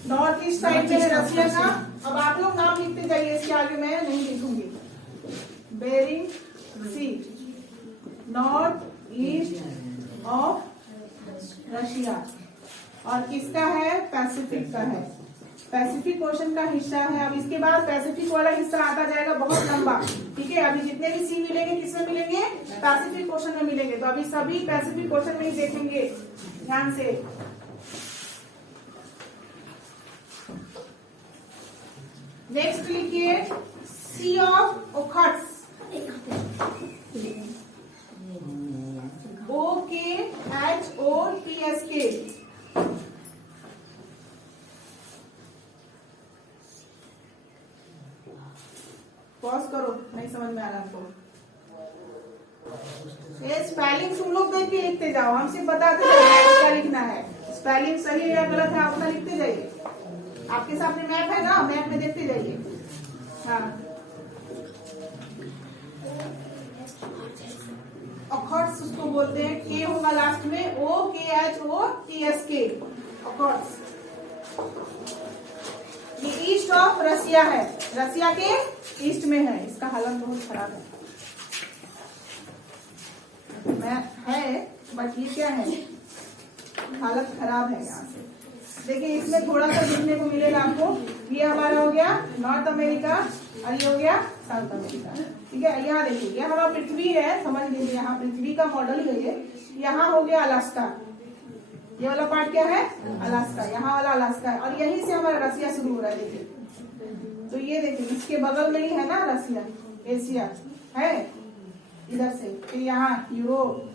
नॉर्थ ईस्ट साइड में है रशिया का। अब आप लोग नाम लिखते जाइए, इसके आगे मैं नहीं लिखूंगी। Bering Sea, north east of Russia, और किसका है? पैसिफिक का है, पैसिफिक ओशन का हिस्सा है। अब इसके बाद पैसिफिक वाला हिस्सा आता जाएगा बहुत लंबा, ठीक है। अभी जितने भी सी मिलेंगे किसमें मिलेंगे? पैसिफिक ओशन में मिलेंगे। तो अभी सभी पैसिफिक ओशन में ही देखेंगे ध्यान से। नेक्स्ट लिखिए सी ऑफ ओखट्स, OKHOTSK। पॉज करो, नहीं समझ में आ रहा आपको। ये स्पेलिंग तुम लोग देख के लिखते जाओ, हमसे बताते जाओ क्या लिखना है। स्पेलिंग सही है या गलत है आप अपना लिखते जाइए। आपके सामने मैप है ना, मैप में देखते जाइए। हाँ, ऑखट्स उसको बोलते हैं, के होगा लास्ट में, OKHOTSK, ऑखट्स। ये ईस्ट ऑफ रशिया है, रशिया के ईस्ट में है। इसका हालत बहुत खराब है, बट ये क्या है, हालत खराब है। यहाँ से देखिए, इसमें थोड़ा सा देखने को मिलेगा आपको। ये हमारा हो गया नॉर्थ अमेरिका और ये हो गया साउथ अमेरिका, ठीक है। यहाँ देखिए, ये हमारा पृथ्वी है, समझ लीजिए, यहाँ पृथ्वी का मॉडल ही है ये। यहाँ हो गया अलास्का, ये वाला पार्ट क्या है? अलास्का, यहाँ वाला अलास्का है। और यहीं से हमारा रशिया शुरू हो रहा है, देखिए। तो ये देखिए, इसके बगल में ही है ना रशिया, एशिया है इधर से, फिर यहाँ यूरोप,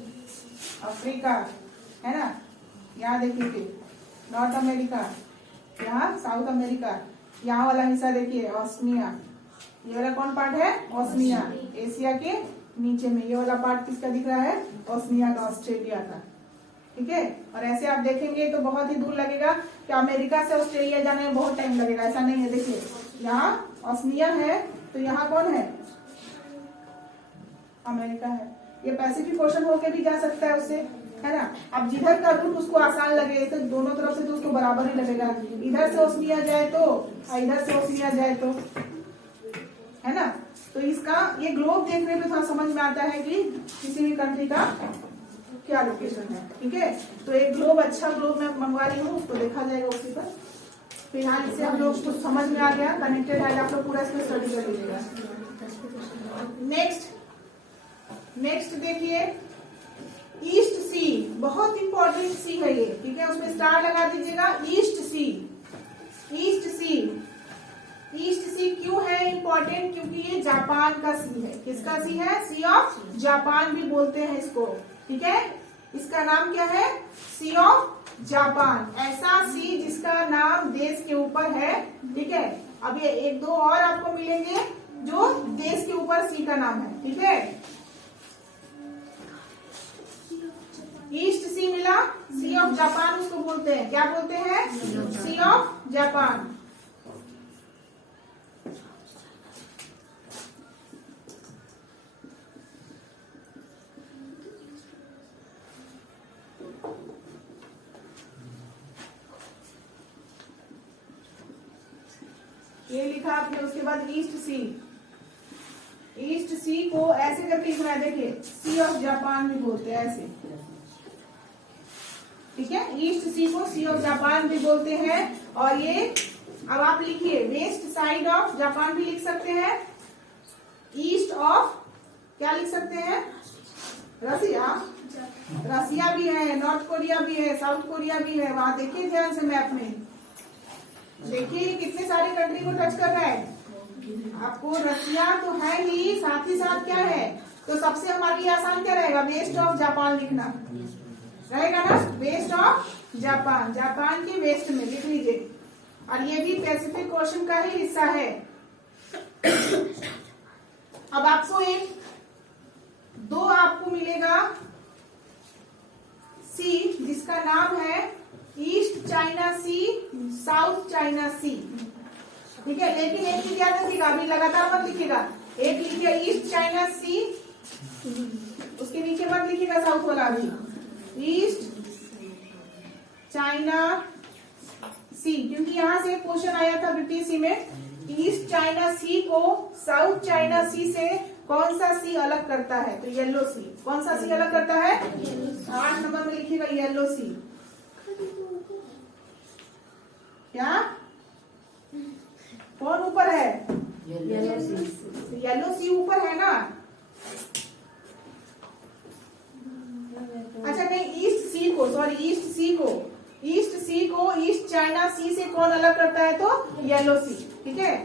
अफ्रीका, है ना। यहाँ देखिए नॉर्थ अमेरिका, यहाँ साउथ अमेरिका, यहाँ वाला हिस्सा देखिए ऑस्मिया। ये वाला कौन पार्ट है? ऑस्मिया, एशिया के नीचे में। ये वाला पार्ट किसका दिख रहा है? ऑस्मिया का, ऑस्ट्रेलिया का, ठीक है। और ऐसे आप देखेंगे तो बहुत ही दूर लगेगा कि अमेरिका से ऑस्ट्रेलिया जाने में बहुत टाइम लगेगा, ऐसा नहीं है। देखिए यहाँ ओसनिया है, तो यहाँ कौन है? अमेरिका है। ये पैसिफिक ओशन होके भी जा सकता है उससे, है ना। अब जिधर का रूट उसको आसान लगे, तो दोनों तरफ से तो उसको बराबर ही लगेगा। इधर से ओसनिया जाए तो और इधर से ओसनिया जाए तो, है ना। तो इसका ये ग्लोब देखने पे थोड़ा समझ में आता है कि किसी भी कंट्री का क्या लोकेशन है, ठीक है। तो एक ग्लोब, अच्छा ग्लोब मैं मंगवा रही हूँ, उसको देखा जाएगा उसी पर। फिलहाल इससे हम लोग कुछ समझ में आ गया, कनेक्टेड है, आप लोग पूरा इसमें स्टडी कर लीजिएगा। नेक्स्ट देखिए, ईस्ट सी, बहुत इंपॉर्टेंट सी है ये, ठीक है। उसमें स्टार लगा दीजिएगा। ईस्ट सी, ईस्ट सी, ईस्ट सी क्यों है इंपॉर्टेंट? क्योंकि ये जापान का सी है। किसका सी है? सी ऑफ जापान भी बोलते हैं इसको, ठीक है। इसका नाम क्या है? सी ऑफ जापान। ऐसा सी जिसका नाम देश के ऊपर है, ठीक है। अब ये एक दो और आपको मिलेंगे जो देश के ऊपर सी का नाम है, ठीक है। ईस्ट सी मिला, सी ऑफ जापान उसको बोलते हैं। क्या बोलते हैं? सी ऑफ जापान। ये लिखा आपने, उसके बाद ईस्ट सी। ईस्ट सी को ऐसे करके लिखना है, देखिए, सी ऑफ जापान भी बोलते हैं ऐसे, ठीक है। ईस्ट सी को सी ऑफ जापान भी बोलते हैं। और ये अब आप लिखिए, वेस्ट साइड ऑफ जापान भी लिख सकते हैं, ईस्ट ऑफ क्या लिख सकते हैं? रसिया, रसिया भी है, नॉर्थ कोरिया भी है, साउथ कोरिया भी है। वहां देखिए ध्यान से मैप में, देखिए कितने सारे कंट्री को टच कर रहा है। आपको रसिया तो है ही, साथ क्या है, तो सबसे हमारे लिए आसान क्या रहेगा? वेस्ट ऑफ जापान लिखना रहेगा ना, वेस्ट ऑफ जापान, जापान के वेस्ट में लिख लीजिए। और ये भी पैसिफिक ओशन का ही हिस्सा है। अब आपको एक दो आपको मिलेगा सी, जिसका नाम है ईस्ट चाइना सी, साउथ चाइना सी, ठीक है। लेकिन एक चीज याद रखिएगा, अभी लगातार मत लिखिएगा। एक लिखिएगा ईस्ट चाइना सी, उसके नीचे मत लिखिएगा साउथ वाला। अभी ईस्ट चाइना सी, क्योंकि यहां से एक क्वेश्चन आया था बीपीएससी में, ईस्ट चाइना सी को साउथ चाइना सी से कौन सा सी अलग करता है? तो येलो सी। कौन सा सी अलग करता है? 8 नंबर में लिखिएगा येलो सी। क्या कौन ऊपर है? येलो सी ऊपर है ना। अच्छा नहीं, ईस्ट सी को, सॉरी ईस्ट सी को, ईस्ट सी को ईस्ट चाइना सी से कौन अलग करता है? तो येलो सी, ठीक है।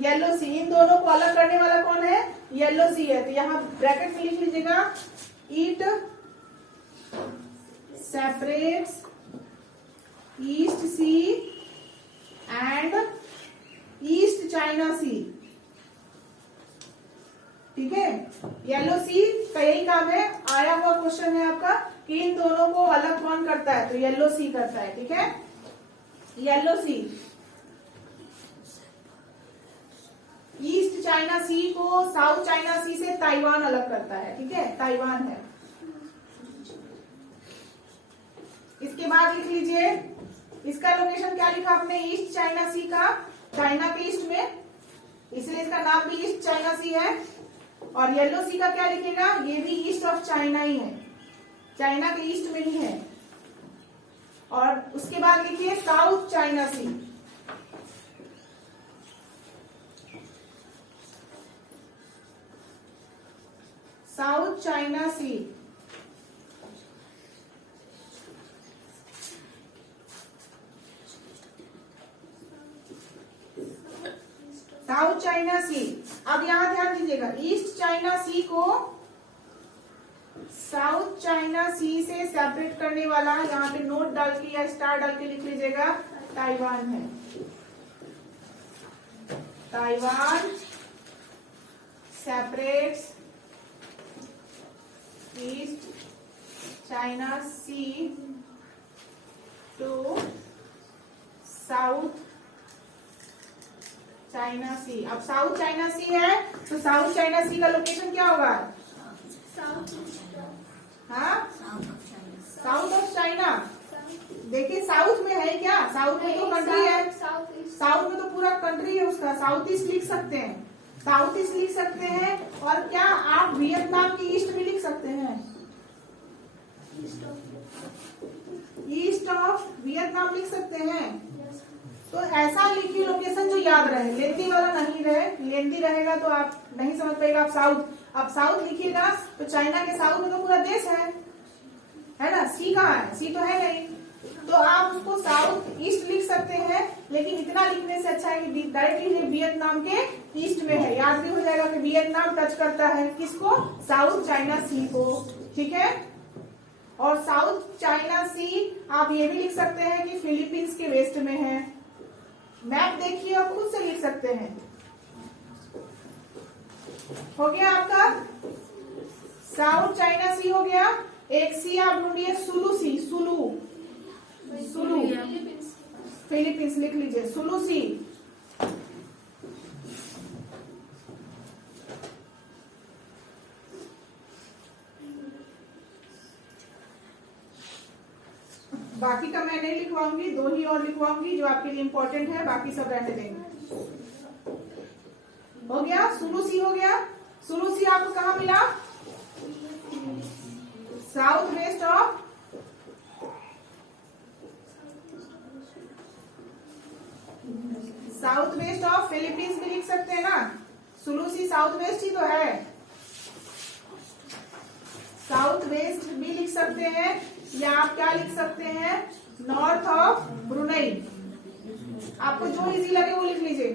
येलो सी, इन दोनों को अलग करने वाला कौन है? येलो सी है। तो यहाँ ब्रैकेट में लिख लीजिएगा, it separates East Sea and East China Sea, ठीक है। येलो सी का यही काम है, आया हुआ क्वेश्चन है आपका कि इन दोनों को अलग कौन करता है? तो येलो सी करता है, ठीक है। येलो सी ईस्ट चाइना सी को साउथ चाइना सी से ताइवान अलग करता है, ठीक है, ताइवान है। इसके बाद लिख लीजिए, इसका लोकेशन क्या लिखा आपने? ईस्ट चाइना सी का, चाइना के ईस्ट में, इसलिए इसका नाम भी ईस्ट चाइना सी है। और येलो सी का क्या लिखेगा? ये भी ईस्ट ऑफ चाइना ही है, चाइना के ईस्ट में ही है। और उसके बाद लिखिए साउथ चाइना सी, साउथ चाइना सी। South China Sea. अब यहां ध्यान दीजिएगा, ईस्ट चाइना सी को साउथ चाइना सी से सेपरेट करने वाला, यहाँ पे नोट डाल के या स्टार डाल के लिख लीजिएगा, ताइवान है। Taiwan separates East China Sea to South China Sea. अब साउथ चाइना सी है तो साउथ चाइना सी का लोकेशन क्या होगा? हाँ, साउथ ऑफ चाइना। देखिए साउथ में है क्या? साउथ में तो कंट्री है, साउथ में तो पूरा कंट्री है उसका। साउथ ईस्ट लिख सकते हैं, साउथ ईस्ट लिख सकते हैं। और क्या आप वियतनाम की ईस्ट भी लिख सकते हैं? ईस्ट ऑफ वियतनाम लिख सकते हैं। तो ऐसा लिखिए लोकेशन जो याद रहे, लेंदी वाला नहीं रहे। लेंदी रहेगा तो आप नहीं समझ पाएगा। आप साउथ, अब साउथ लिखिएगा तो चाइना के साउथ में तो पूरा देश है ना? सी कहाँ है? सी तो है नहीं, तो आप उसको साउथ ईस्ट लिख सकते हैं। लेकिन इतना लिखने से अच्छा है कि डायरेक्टली वियतनाम के ईस्ट में है। याद भी हो जाएगा कि वियतनाम टच करता है किसको? साउथ चाइना सी को। ठीक है। और साउथ चाइना सी आप ये भी लिख सकते हैं कि फिलीपींस के वेस्ट में है। मैप देखिए और खुद से लिख सकते हैं। हो गया आपका साउथ चाइना सी हो गया। एक सी आप ढूंढिए, सुलू सी। सुलू फिलीपींस लिख लीजिए, सुलू सी। बाकी का मैं नहीं लिखवाऊंगी, 2 ही और लिखवाऊंगी जो आपके लिए इंपॉर्टेंट है, बाकी सब रहने देंगे। हो गया, सुलू सी हो गया। सुलू सी आपको कहाँ मिला? साउथ वेस्ट ऑफ फिलीपींस भी लिख सकते हैं ना। सुलू सी साउथ वेस्ट ही तो है, साउथ वेस्ट भी लिख सकते हैं। या आप क्या लिख सकते हैं? North of Brunei. आपको जो इजी लगे वो लिख लीजिए।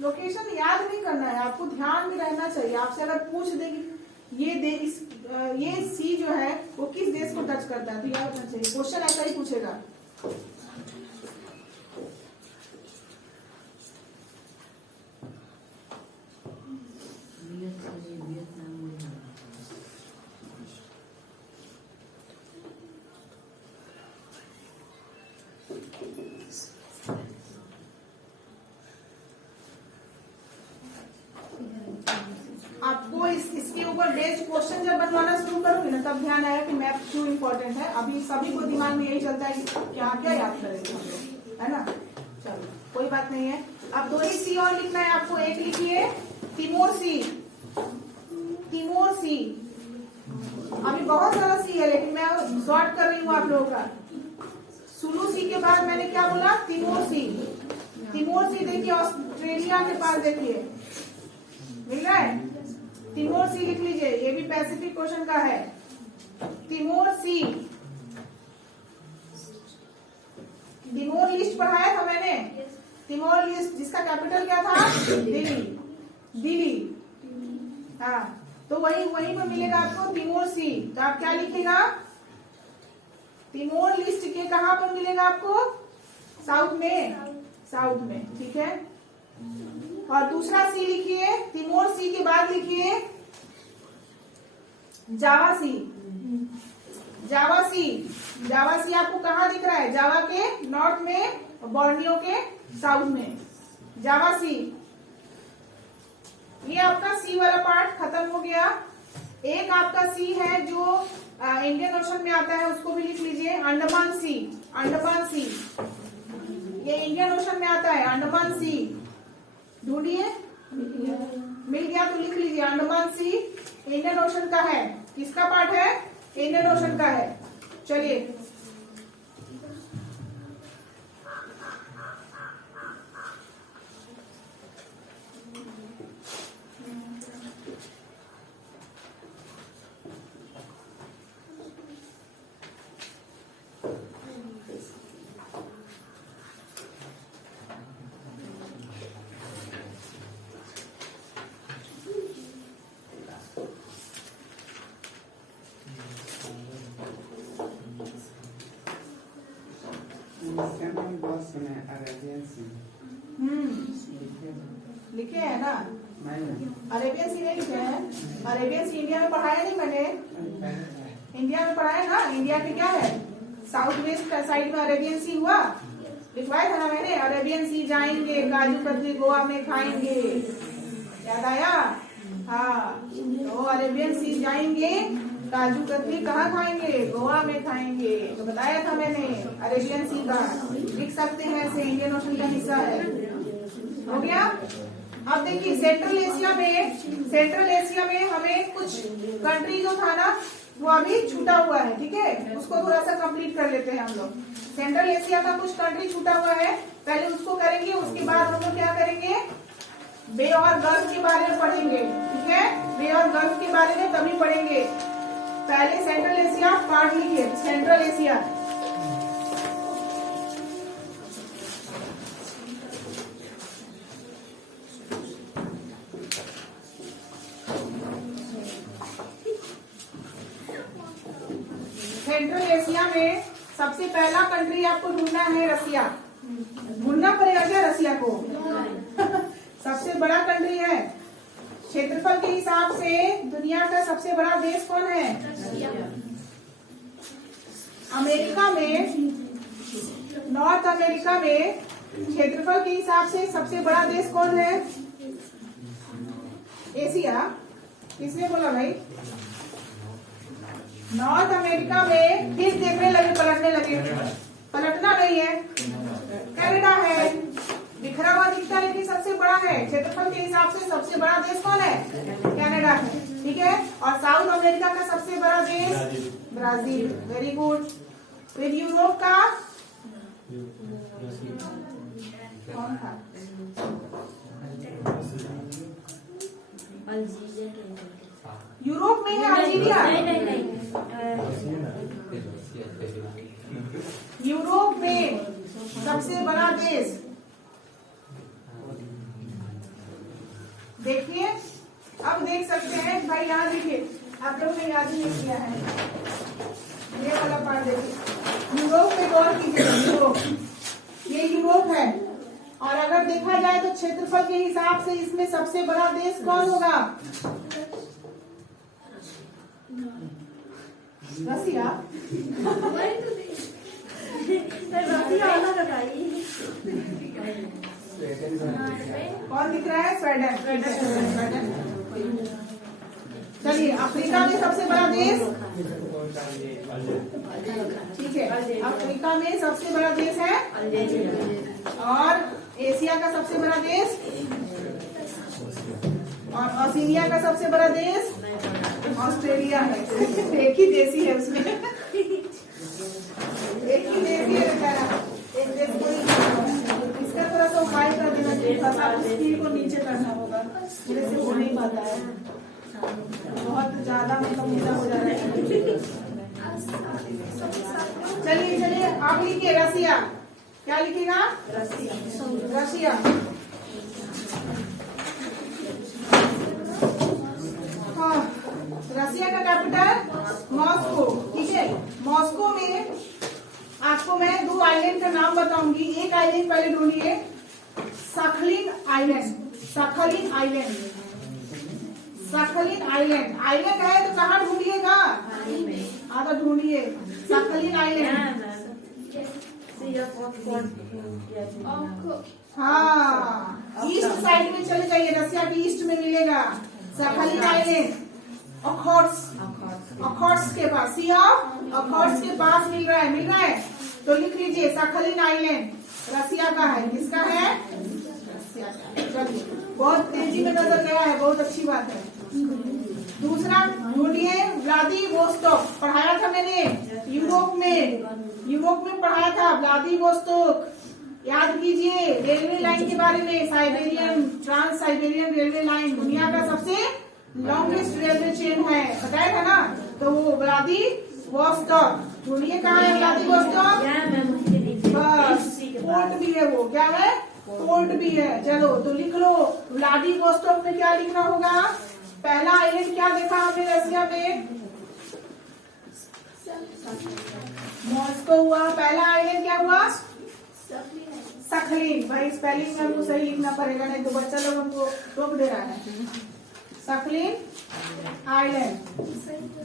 लोकेशन याद नहीं करना है आपको, ध्यान में रहना चाहिए। आपसे अगर पूछ देगी ये सी जो है वो किस देश को टच करता है तो याद रखना चाहिए। क्वेश्चन ऐसा ही पूछेगा। आपको इसके ऊपर बेस्ड क्वेश्चन जब बनवाना शुरू करोगे ना तब ध्यान आएगा कि मैप क्यों इम्पोर्टेंट है। अभी सभी को दिमाग में यही चलता है कि क्या क्या याद करेंगे, है ना? चलो कोई बात नहीं है। अब 2 ही सी और लिखना है आपको। एक लिखिए तिमोर सी। तिमोर सी, अभी बहुत सारा सी है लेकिन मैं शॉर्ट कर रही हूँ आप लोगों का। सुलू सी के बाद मैंने क्या बोला? तिमोर सी। तिमोर सी देखिए ऑस्ट्रेलिया के पास, देखिए मिल रहा है। तिमोर सी लिख लीजिए, ये भी पैसिफिक क्वेश्चन का है। तिमोर सी। तिमोर लिस्ट पढ़ाया था मैंने। तिमोर लिस्ट जिसका कैपिटल क्या था? दिल्ली। हाँ, तो वहीं पर मिलेगा आपको तिमोर सी। तो आप क्या लिखेगा? तिमोर लिस्ट के कहां पर मिलेगा आपको? साउथ में। ठीक है। और दूसरा सी लिखिए, तिमोर सी के बाद लिखिए जावा सी। जावा सी आपको कहाँ दिख रहा है? जावा के नॉर्थ में, बोर्नियो के साउथ में। जावा सी। ये आपका सी वाला पार्ट खत्म हो गया। एक आपका सी है जो इंडियन ओशन में आता है, उसको भी लिख लीजिए, अंडमान सी। ये इंडियन ओशन में आता है, अंडमान सी। ढूंढिए, मिल गया तो लिख लीजिए अंडमान सी इंडियन ओशन का है। किसका पार्ट है? इंडियन ओशन का है। चलिए लिखे है ना? अरेबियन सी नहीं लिखे हैं। अरेबियन सी इंडिया में पढ़ाया नहीं मैंने। इंडिया में पढ़ाया ना। इंडिया के क्या है? साउथ वेस्ट साइड में अरेबियन सी हुआ, लिखवाया था ना मैंने, अरेबियन सी जाएंगे, काजू कतली गोवा में खाएंगे, याद आया? हाँ, तो अरेबियन सी जाएंगे, काजू कतली कहाँ खाएंगे? गोवा में खाएंगे। तो बताया था मैंने अरेबियन सी का, लिख सकते हैं ऐसे, इंडियन ओशन का हिस्सा है। हो गया? अब देखिए सेंट्रल एशिया में हमें कुछ कंट्री जो था ना वो अभी छूटा हुआ है, ठीक है, उसको थोड़ा सा कंप्लीट कर लेते हैं हम लोग। सेंट्रल एशिया का कुछ कंट्री छूटा हुआ है, पहले उसको करेंगे, उसके बाद हम लोग क्या करेंगे? बे और गल्फ के बारे में पढ़ेंगे, ठीक है, बे और गल्फ के बारे में तभी पढ़ेंगे। पहले सेंट्रल एशिया पार्ट लिखिए, सेंट्रल एशिया। सेंट्रल एशिया में सबसे पहला कंट्री आपको ढूंढना है रसिया। ढूंढना पड़ेगा क्या रसिया को? सबसे बड़ा कंट्री है, क्षेत्रफल के हिसाब से दुनिया का सबसे बड़ा देश कौन है? अमेरिका में, नॉर्थ अमेरिका में क्षेत्रफल के हिसाब से सबसे बड़ा देश कौन है? एशिया। किसने बोला भाई? नॉर्थ अमेरिका में फिर देखने लगे, पलटने लगे, पलटना नहीं है, कनाडा है, बिखरा हुआ दिखता है लेकिन सबसे बड़ा है, क्षेत्रफल के हिसाब से सबसे बड़ा देश कौन है? कनाडा है, ठीक है। और साउथ अमेरिका का सबसे बड़ा देश ब्राजील, वेरी गुड। फिर यूरोप का कौन था? यूरोप में है अल्जीरिया। यूरोप में सबसे बड़ा देश देखिए, अब देख सकते हैं भाई, यहाँ देखिए, आप लोगों ने याद नहीं किया है, ये वाला पार्ट देखिए, यूरोप में गौर कीजिएगा, यूरोप, ये यूरोप है। और अगर देखा जाए तो क्षेत्रफल के हिसाब से इसमें सबसे बड़ा देश कौन होगा? रसिया। कौन दिख रहा है? स्वीडन। चलिए, अफ्रीका में सबसे बड़ा देश, ठीक है, अफ्रीका में सबसे बड़ा देश है, और एशिया का सबसे बड़ा देश, और ओशिनिया का सबसे बड़ा देश ऑस्ट्रेलिया है। एक ही देश ही है उसमें, एक ही देश ही है, एक देश कोई। इसका थोड़ा सा उपाय कर देना चाहिए, स्पीड को नीचे करना होगा, मेरे से हो नहीं पाता है, बहुत ज्यादा मतलब ऊंचा हो जा रहा है। चलिए आप लिखिए रसिया। क्या लिखिएगा? रसिया। हाँ, रसिया का कैपिटल मॉस्को, ठीक है। मॉस्को में आपको मैं दो आइलैंड का नाम बताऊंगी। एक आइलैंड पहले ढूंढिए, Sakhalin island. Sakhalin island, Sakhalin island. Island है तो कहाँ ढूंढिएगा? हाँ, तो ढूंढिए सखलिन आइलैंड। हाँ, ईस्ट साइड में चले जाइए, रसिया के ईस्ट में मिलेगा सखलिन आइलैंड। अखॉट्स के पास, सी ऑफ अखॉट्स के पास मिल रहा है, तो लिख लीजिए सखलिन आइलैंड रसिया का है। किसका है? रसिया का। चलिए, बहुत तेजी में नजर गया है, बहुत अच्छी बात है। दूसरा ढूंढिए, व्लादिवोस्तोक। पढ़ाया था मैंने यूरोप में पढ़ाया था व्लादिवोस्तोक। याद कीजिए रेलवे लाइन के बारे में, Siberian, trans Siberian railway line दुनिया का सबसे लॉन्गेस्ट रेलवे चेन है, बताया था ना। तो वो व्लादिवोस्तोक, ढूंढिए कहाँ है व्लादिवोस्तोक। बस, पोर्ट भी है वो, क्या है? पोर्ट भी है। चलो तो लिख लो, व्लादिवोस्तोक में क्या लिखना होगा? पहला आइलैंड क्या देखा हमने रसिया में? मॉस्को हुआ। पहला आइलैंड क्या हुआ? सखलिन। भाई स्पेलिंग में हमको सही लिखना पड़ेगा, नहीं तो बच्चा लोग हमको रोक दे रहा है। सखलिन आइलैंड,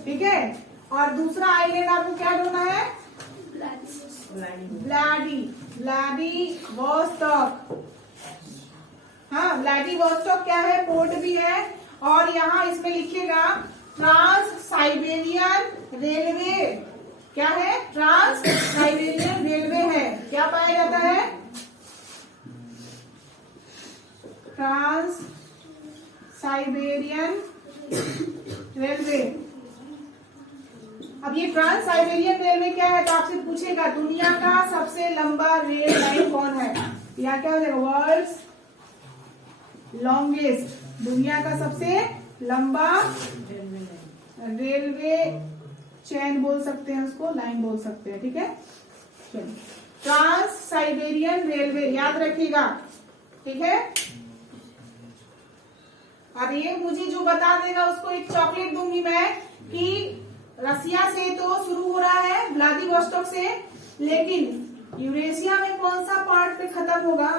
ठीक है। और दूसरा आइलैंड आपको क्या ढूंढना है? व्लादिवोस्तोक। हाँ, व्लादिवोस्तोक क्या है? पोर्ट भी है। और यहाँ इसमें लिखिएगा ट्रांस साइबेरियन रेलवे। क्या है? ट्रांस साइबेरियन रेलवे है। क्या पाया जाता है? Trans Siberian railway. अब ये ट्रांस साइबेरियन रेलवे क्या है? तो आपसे पूछेगा दुनिया का सबसे लंबा रेल लाइन कौन है? या क्या हो जाएगा? वर्ल्ड्स लॉन्गेस्ट, दुनिया का सबसे लंबा रेलवे चैन बोल सकते हैं, उसको लाइन बोल सकते हैं। ठीक है, चलिए ट्रांस साइबेरियन रेलवे याद रखिएगा। ठीक है, और ये मुझे जो बता देगा उसको एक चॉकलेट दूंगी मैं कि रसिया से तो शुरू हो रहा है, व्लादिवोस्तोक से, लेकिन यूरेशिया में कौन सा पार्ट पे खत्म होगा?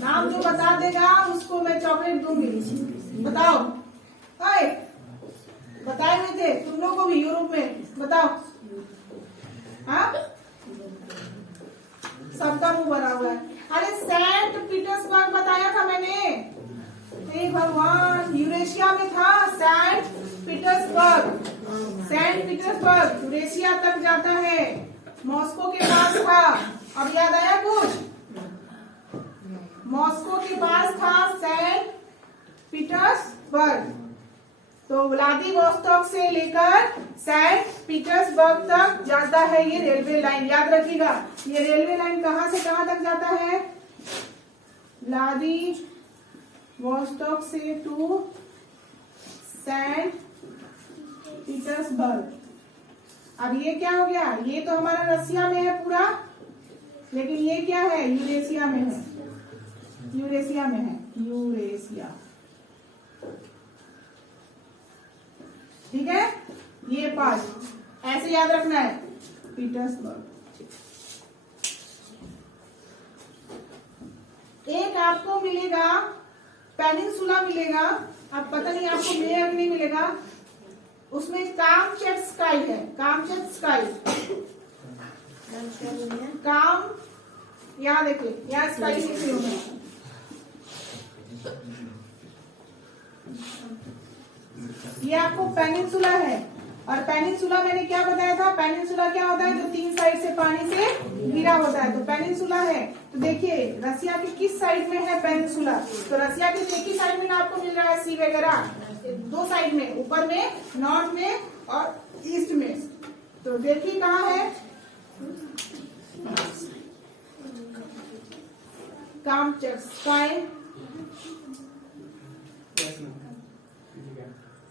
नाम जो बता देगा उसको मैं चॉकलेट दूंगी। बताओ। ओए, बताए हुए थे तुम लोग को भी यूरोप में। बताओ। हाँ, सबका मुंह भरा हुआ है। अरे सेंट पीटर्सबर्ग बताया था मैंने। हे भगवान, यूरेशिया में था saint Petersburg. Saint Petersburg Eurasia तक जाता है, मॉस्को के पास था। अब याद आया कुछ? मॉस्को के पास था सेंट पीटर्सबर्ग। तो व्लादिवोस्तोक से लेकर सेंट पीटर्सबर्ग तक जाता है ये रेलवे लाइन। याद रखिएगा, ये रेलवे लाइन कहां से कहां तक जाता है? व्लादिवोस्तोक से टू सेंट पीटर्सबर्ग। अब ये क्या हो गया? ये तो हमारा रसिया में है पूरा, लेकिन ये क्या है? यूरेशिया में है। यूरेशिया में है, यूरेशिया। ठीक है, ये पार्ट ऐसे याद रखना है, पीटर्सबर्ग। एक आपको मिलेगा पेनिनसुला मिलेगा, अब पता नहीं आपको मिलेगा कि नहीं मिलेगा। उसमें कामचेट्स्काई है, कामचेट्स्काई। काम, यहाँ देखिए, यहाँ स्काई लिख रही हूँ मैं। ये आपको पेनिनसुला है। और पेनिनसुला मैंने क्या बताया था? पेनिनसुला क्या होता है? जो तीन साइड से पानी से घिरा होता है, तो पेनिनसुला है। तो देखिए रसिया के किस साइड में है पेनिनसुला? तो रसिया के एक ही साइड में ना आपको मिल रहा है सी वगैरह, दो साइड में, ऊपर में, नॉर्थ में और ईस्ट में। तो देखिए कहाँ है? कामचेट्स्काई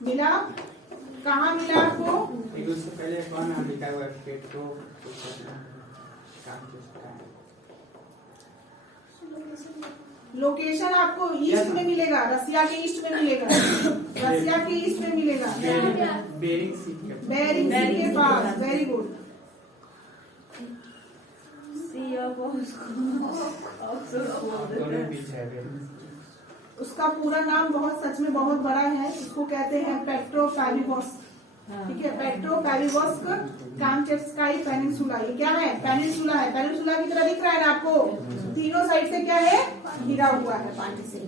मिला। कहाँ मिला आपको? उससे पहले कौन नाम लिखा हुआ है? लोकेशन आपको ईस्ट में मिलेगा, रसिया के ईस्ट में मिलेगा। रसिया के ईस्ट में मिलेगा, बेरिंग सी के पास। Very good. दोनों बीच है बेरिंग। उसका पूरा नाम बहुत, सच में बहुत बड़ा है। इसको कहते हैं पेट्रोपैलिवोस्क। ठीक है, पेट्रोपैलिवोस्क कामचेट्स्काई पेनिनसुला। ये क्या है? पेनिनसुला है। पेनिनसुला की तरह दिख रहा है ना आपको? तीनों साइड से क्या है? घिरा हुआ है पानी से।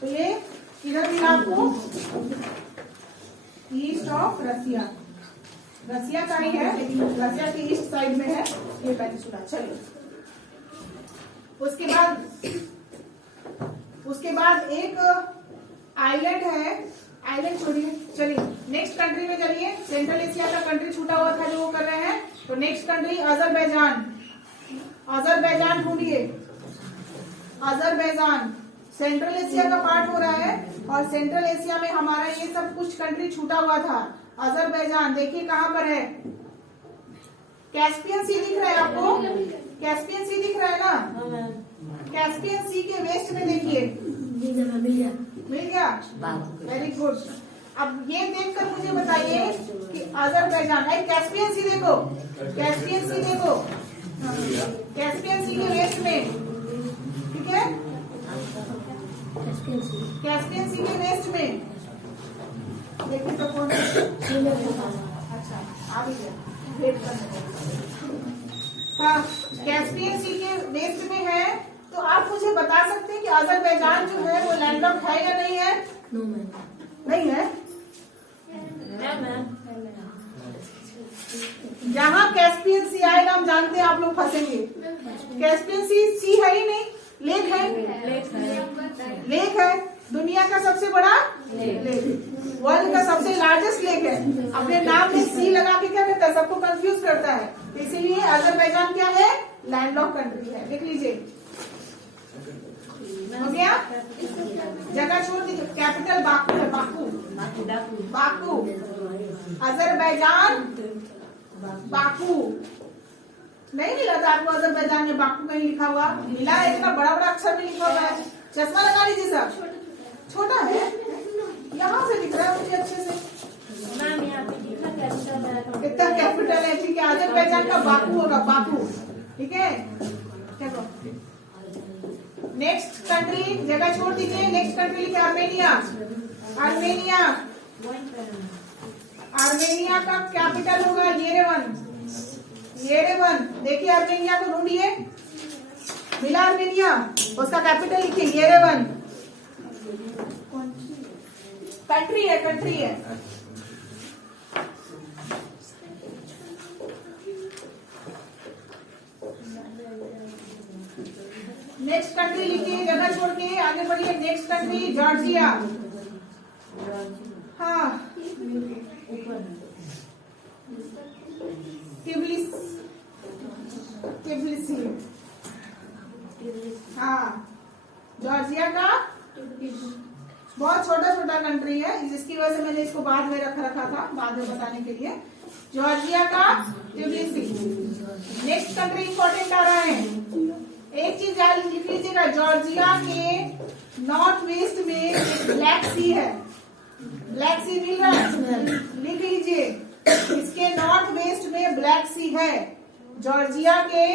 तो ये किधर मिला आपको? East of Russia. रसिया का ही है, लेकिन रसिया के ईस्ट साइड में है ये पेनिनसुला। चलिए, उसके बाद एक आइलैंड है। आइलैंड छोड़िए, चलिए नेक्स्ट कंट्री में चलिए। सेंट्रल एशिया का कंट्री छूटा हुआ था जो वो कर रहे हैं। तो नेक्स्ट कंट्री अजरबैजान। अजरबैजान ढूंढिए। अजरबैजान सेंट्रल एशिया का पार्ट हो रहा है, और सेंट्रल एशिया में हमारा ये सब कुछ कंट्री छूटा हुआ था। अजरबैजान देखिए कहाँ पर है? कैस्पियन सी दिख रहा है आपको? कैस्पियन सी दिख रहा है ना? कैस्पियन सी के वेस्ट में देखिए, मिल गया। Very good. अब ये देखकर मुझे बताइए कि अजरबैजान है। कैस्पियन सी देखो, कैस्पियन सी देखो, कैस्पियन सी के वेस्ट में। ठीक है, कैस्पियन सी के वेस्ट में देखिए तो कौन? अच्छा, आ भी गया। हाँ, कैस्पियन सी के वेस्ट में है, तो आप मुझे बता सकते हैं कि अजरबैजान जो है वो लैंडलॉक है या नहीं है? No ma'am. नहीं है। मैम जहाँ कैस्पियन सी आएगा हम जानते हैं आप लोग फंसेंगे। कैस्पियन सी है ही नहीं, लेक है। लेक है, दुनिया का सबसे बड़ा लेक, वर्ल्ड का सबसे लार्जेस्ट लेक है। अपने नाम में सी लगा के क्या करता है, सबको कंफ्यूज करता है। इसीलिए अजरबैजान क्या है, लैंडलॉक कंट्री है। देख लीजिए, हो गया। जगह छोड़ दीजिए, कैपिटल बाकू है, बाकू बाकू, अजरबैजान बाकू। नहीं मिला था आपको अजरबैजान में बाकू कहीं लिखा हुआ? मिला है, इतना बड़ा बड़ा अक्षर में लिखा हुआ है। चश्मा लगा लीजिए सर, छोटा है, यहाँ से दिख रहा है मुझे अच्छे से। कितना कैपिटल है, ठीक है। अजरबैजान का बाकू होगा, बाकू, ठीक है। चलो नेक्स्ट कंट्री, जगह छोड़ दीजिए। नेक्स्ट कंट्री लिखे आर्मेनिया। आर्मेनिया, आर्मेनिया का कैपिटल होगा येरेवन। येरेवन, देखिए आर्मेनिया को ढूंढिए, मिला आर्मेनिया, उसका कैपिटल लिखिए येरेवन। कंट्री है, कंट्री है। नेक्स्ट कंट्री लिखिए, जगह छोड़ के आगे बढ़िए। Next country Georgia. हाँ, टिबिलिसी। हाँ, जॉर्जिया का बहुत छोटा छोटा कंट्री है, जिसकी वजह से मैंने इसको बाद में रखा था, बाद में बताने के लिए। जॉर्जिया का टिबिलिसी। नेक्स्ट कंट्री इंपॉर्टेंट आ रहा है, एक चीज याद लिख लीजिएगा, जॉर्जिया के नॉर्थ वेस्ट में ब्लैक सी है। ब्लैक सी मिल रहा है, लिख लीजिए, इसके नॉर्थ वेस्ट में ब्लैक सी है। जॉर्जिया के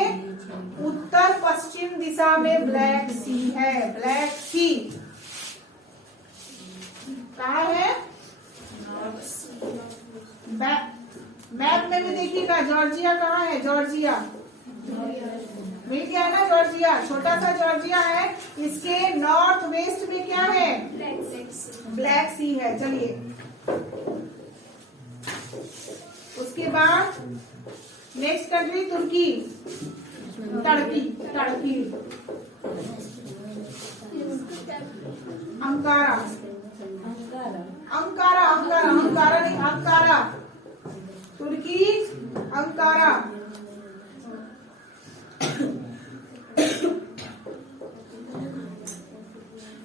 उत्तर पश्चिम दिशा में ब्लैक सी है। ब्लैक सी कहाँ है? मैप में भी देखिएगा, जॉर्जिया कहाँ है? जॉर्जिया मिल गया ना, जॉर्जिया, छोटा सा जॉर्जिया है, इसके नॉर्थ वेस्ट में क्या है? ब्लैक सी है। चलिए, उसके बाद नेक्स्ट कंट्री तुर्की। Turkey, Turkey, Ankara, Ankara, Ankara, Ankara नहीं, अंकारा, तुर्की, अंकारा।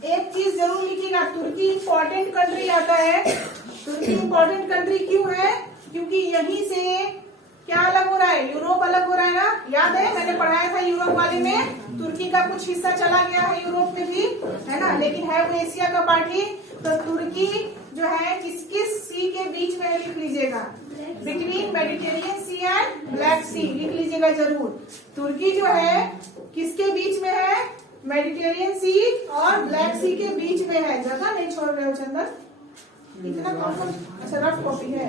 एक चीज जरूर लिखिएगा, तुर्की इंपॉर्टेंट कंट्री आता है। तुर्की इंपॉर्टेंट कंट्री क्यों है? क्योंकि यहीं से क्या अलग हो रहा है? यूरोप अलग हो रहा है ना, याद है मैंने पढ़ाया था यूरोप वाले में। तुर्की का कुछ हिस्सा चला गया है यूरोप में भी, है ना, लेकिन है वो एशिया का पार्ट ही। तो तुर्की जो है किस किस सी के बीच में है, लिख लीजिएगा, between Mediterranean Sea and Black Sea, लिख लीजिएगा जरूर। तुर्की जो है किसके बीच में है? मेडिटेरियन सी और ब्लैक सी के बीच में है। जगह नहीं छोड़ रहे हो चंदन, इतना कौन? अच्छा, रफ कॉपी है,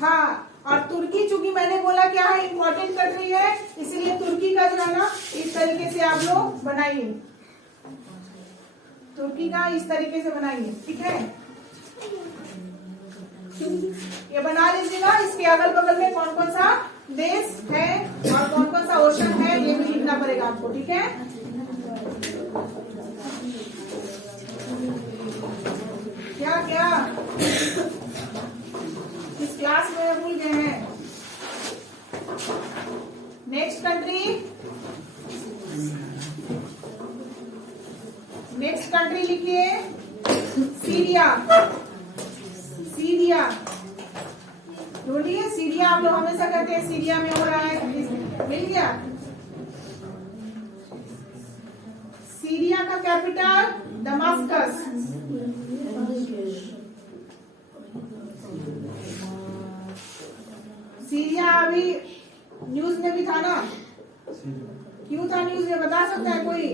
हाँ। और तुर्की चूंकि मैंने बोला क्या है, इम्पोर्टेंट कंट्री है, इसलिए तुर्की का जो है ना इस तरीके से आप लोग बनाइए, तुर्की का इस तरीके से बनाइए, ठीक है। ये बना लीजिएगा। इसके अगल बगल में कौन कौन सा देश है और कौन कौन सा ओशन है, ये भी लिखना पड़ेगा आपको, ठीक है। क्या क्या इस क्लास में भूल गए हैं? नेक्स्ट कंट्री, नेक्स्ट कंट्री लिखिए, सीरिया। सीरिया ढूंढिए, सीरिया आप लोग हमेशा कहते हैं सीरिया में हो रहा है, मिल गया। सीरिया का कैपिटल दमास्कस। सीरिया अभी न्यूज में भी था ना, क्यों था न्यूज में, बता सकता है कोई?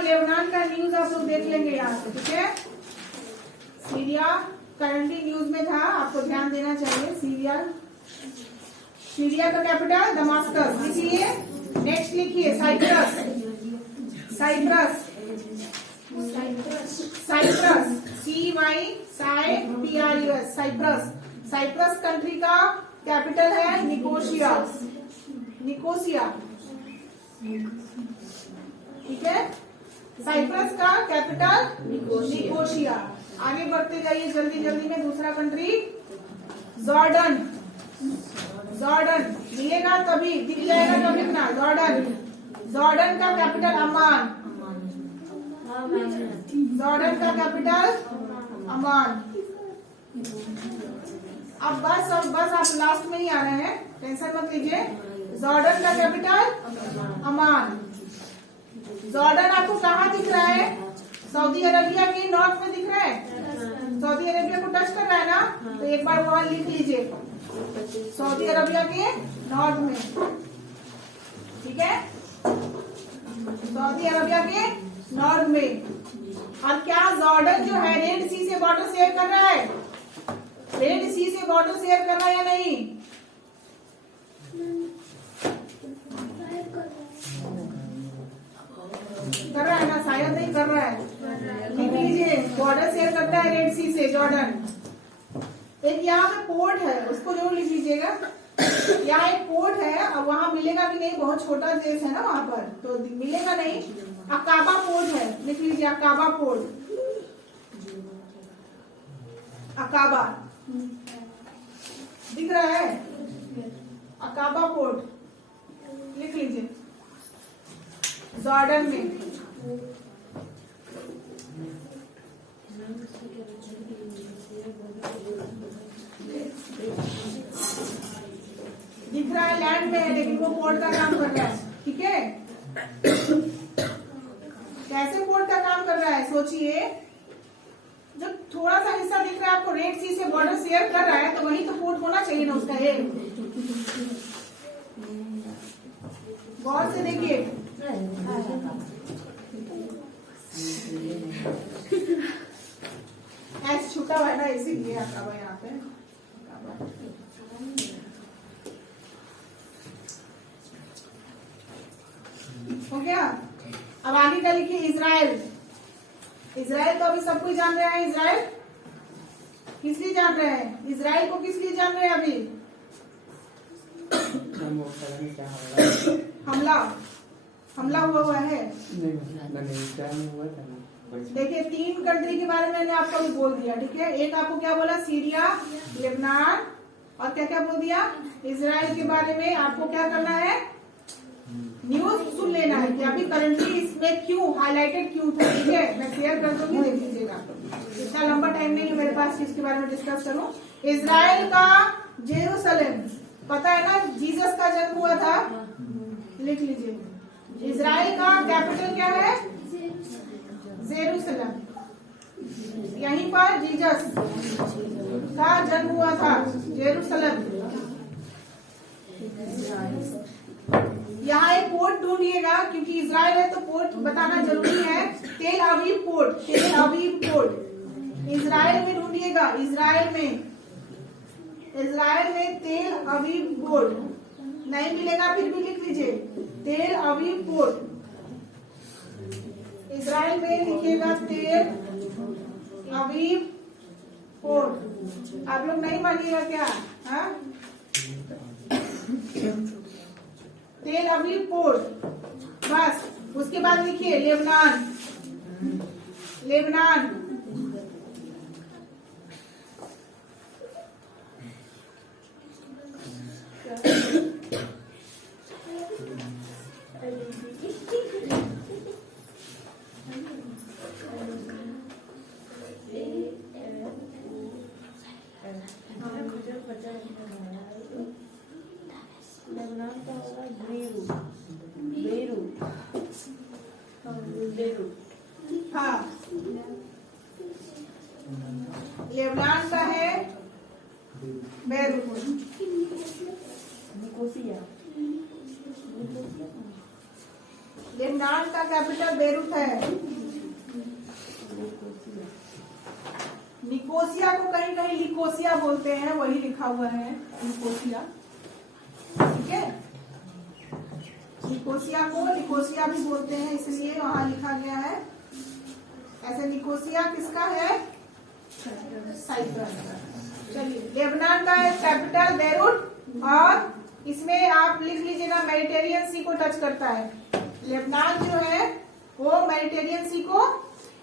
और लेबनान का न्यूज आप लोग देख लेंगे यहाँ से, ठीक है। सीरिया करंटली न्यूज में था, आपको ध्यान देना चाहिए। सीरिया का कैपिटल दमास्कस लिखिए। नेक्स्ट लिखिए Cyprus. Cyprus CYPRUS Cyprus. Cyprus country का कैपिटल है निकोसिया। निकोसिया, ठीक है। साइप्रस का कैपिटल निकोसिया। आगे बढ़ते जाइए जल्दी जल्दी में। दूसरा कंट्री जॉर्डन। जॉर्डन मिलेगा तभी, दिख जाएगा तभी ना। जॉर्डन, जॉर्डन का कैपिटल अमान। जॉर्डन का कैपिटल अमान। अब बस आप लास्ट में ही आ रहे हैं, टेंशन मत लीजिए। जॉर्डन का कैपिटल अमान। जॉर्डन आपको कहाँ दिख रहा है? सऊदी अरेबिया के नॉर्थ में दिख रहा है। सऊदी अरेबिया को टच कर रहा है ना, तो एक बार वहां लिख लीजिए, सऊदी अरेबिया के नॉर्थ में, ठीक है। सऊदी अरेबिया के नॉर्थ में। और क्या जॉर्डन जो है रेड सी से बॉर्डर शेयर कर रहा है? रेड सी से बॉर्डर शेयर कर रहा है या नहीं? कर रहा है ना? शायद नहीं कर रहा है। लिख लीजिए, बॉर्डर शेयर करता है रेड सी से जॉर्डन। एक यहाँ पे पोर्ट है, उसको जरूर लिख लीजिएगा। यहाँ एक पोर्ट है, अब वहां मिलेगा भी नहीं, बहुत छोटा देश है ना वहां पर, तो मिलेगा नहीं। अकाबा पोर्ट है, लिख लीजिए अकाबा पोर्ट। अकाबा दिख रहा है? अकाबा पोर्ट लिख लीजिए, जॉर्डन में। दिख रहा है लैंड में है, लेकिन वो पोर्ट का काम कर रहा है, ठीक है। कैसे पोर्ट का काम कर रहा है सोचिए। जब थोड़ा सा हिस्सा दिख रहा है आपको, रेड सी से बॉर्डर शेयर कर रहा है, तो वही तो पोर्ट होना चाहिए ना उसका। एक गौर से देखिए, एस छूटा हुआ है ना, इसीलिए अकाबा यहाँ पे। हो गया। अब आगे का लिखिए इजराइल। इजराइल तो अभी सब कुछ जान रहे हैं। इजराइल किस लिए जान रहे हैं? इजराइल को किस लिए जान रहे हैं अभी? हमला हुआ है। देखिए, 3 कंट्री के बारे में मैंने आपको अभी बोल दिया, ठीक है। एक आपको क्या बोला? सीरिया, लेबनान, और क्या क्या बोल दिया? इजराइल के बारे में आपको क्या करना है? न्यूज सुन लेना है कि अभी करंटली इसमें क्यों हाईलाइटेड क्यों था, ठीक है। मैं शेयर कर दूंगी, देख लीजिएगा। इतना लंबा टाइम नहीं है मेरे पास इसके बारे में डिस्कस करूं। इजराइल का जेरूसलम, पता है ना जीसस का जन्म हुआ था, लिख लीजिए। इजराइल का कैपिटल क्या है? जेरूसलम। यहीं पर जीसस का जन्म हुआ था, जेरूसलम। यहाँ एक पोर्ट ढूंढिएगा, क्योंकि इजराइल है तो पोर्ट बताना जरूरी है। तेल अवीव पोर्ट, तेल अवीव पोर्ट इजराइल में ढूंढिएगा। इजराइल में तेल अवीव पोर्ट नहीं मिलेगा, फिर भी लिख लीजिए तेल अवीव पोर्ट। इजराइल में लिखिएगा तेल अवीव पोर्ट। आप लोग नहीं मानिएगा क्या? हाँ, तेल अवीव पोर्ट। बस उसके बाद लिखिए लेबनान। लेबनान हाँ, लेबनान का कैपिटल बेरूत है। निकोसिया को कहीं कहीं लिकोसिया बोलते हैं, वही लिखा हुआ है निकोसिया, ठीक है। निकोसिया को निकोसिया भी बोलते हैं, इसलिए वहां लिखा गया है ऐसे। निकोसिया किसका है? साइप्रस। चलिए, लेबनान का कैपिटल बेरूत, और इसमें आप लिख लीजिएगा मेडिटेरियन सी को टच करता है। लेबनान जो है वो मेडिटेरियन सी को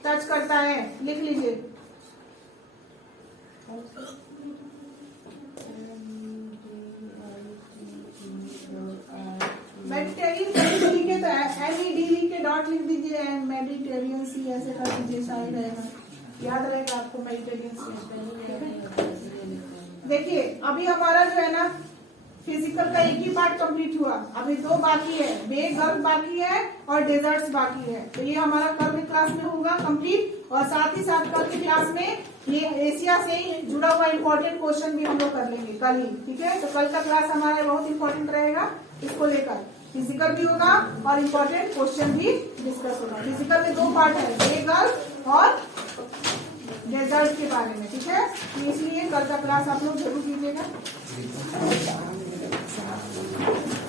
टच करता है, लिख लीजिए। मेडिटेरियन लिखे तो MED के डॉट लिख दीजिए, मेडिटेरियन सी ऐसे कर दीजिए, शायद रहेगा, याद रहेगा आपको मेडिटेरियन सी। देखिए अभी हमारा जो है ना फिजिकल का एक ही पार्ट कंप्लीट हुआ, अभी 2 बाकी है, बे गर्भ बाकी है और डेजर्ट्स बाकी है। तो ये हमारा कल के क्लास में होगा कंप्लीट, और साथ ही साथ कल की क्लास में ये एशिया से ही जुड़ा हुआ इम्पोर्टेंट क्वेश्चन भी हम लोग कर लेंगे कल ही, ठीक है। तो कल का क्लास हमारा बहुत इंपॉर्टेंट रहेगा, इसको लेकर फिजिकल भी होगा और इम्पोर्टेंट क्वेश्चन भी डिस्कस होगा। फिजिकल में 2 पार्ट है, बे गर्भ और डेजर्ट के बारे में, ठीक है। इसलिए कल का क्लास आप लोग जरूर कीजिएगा।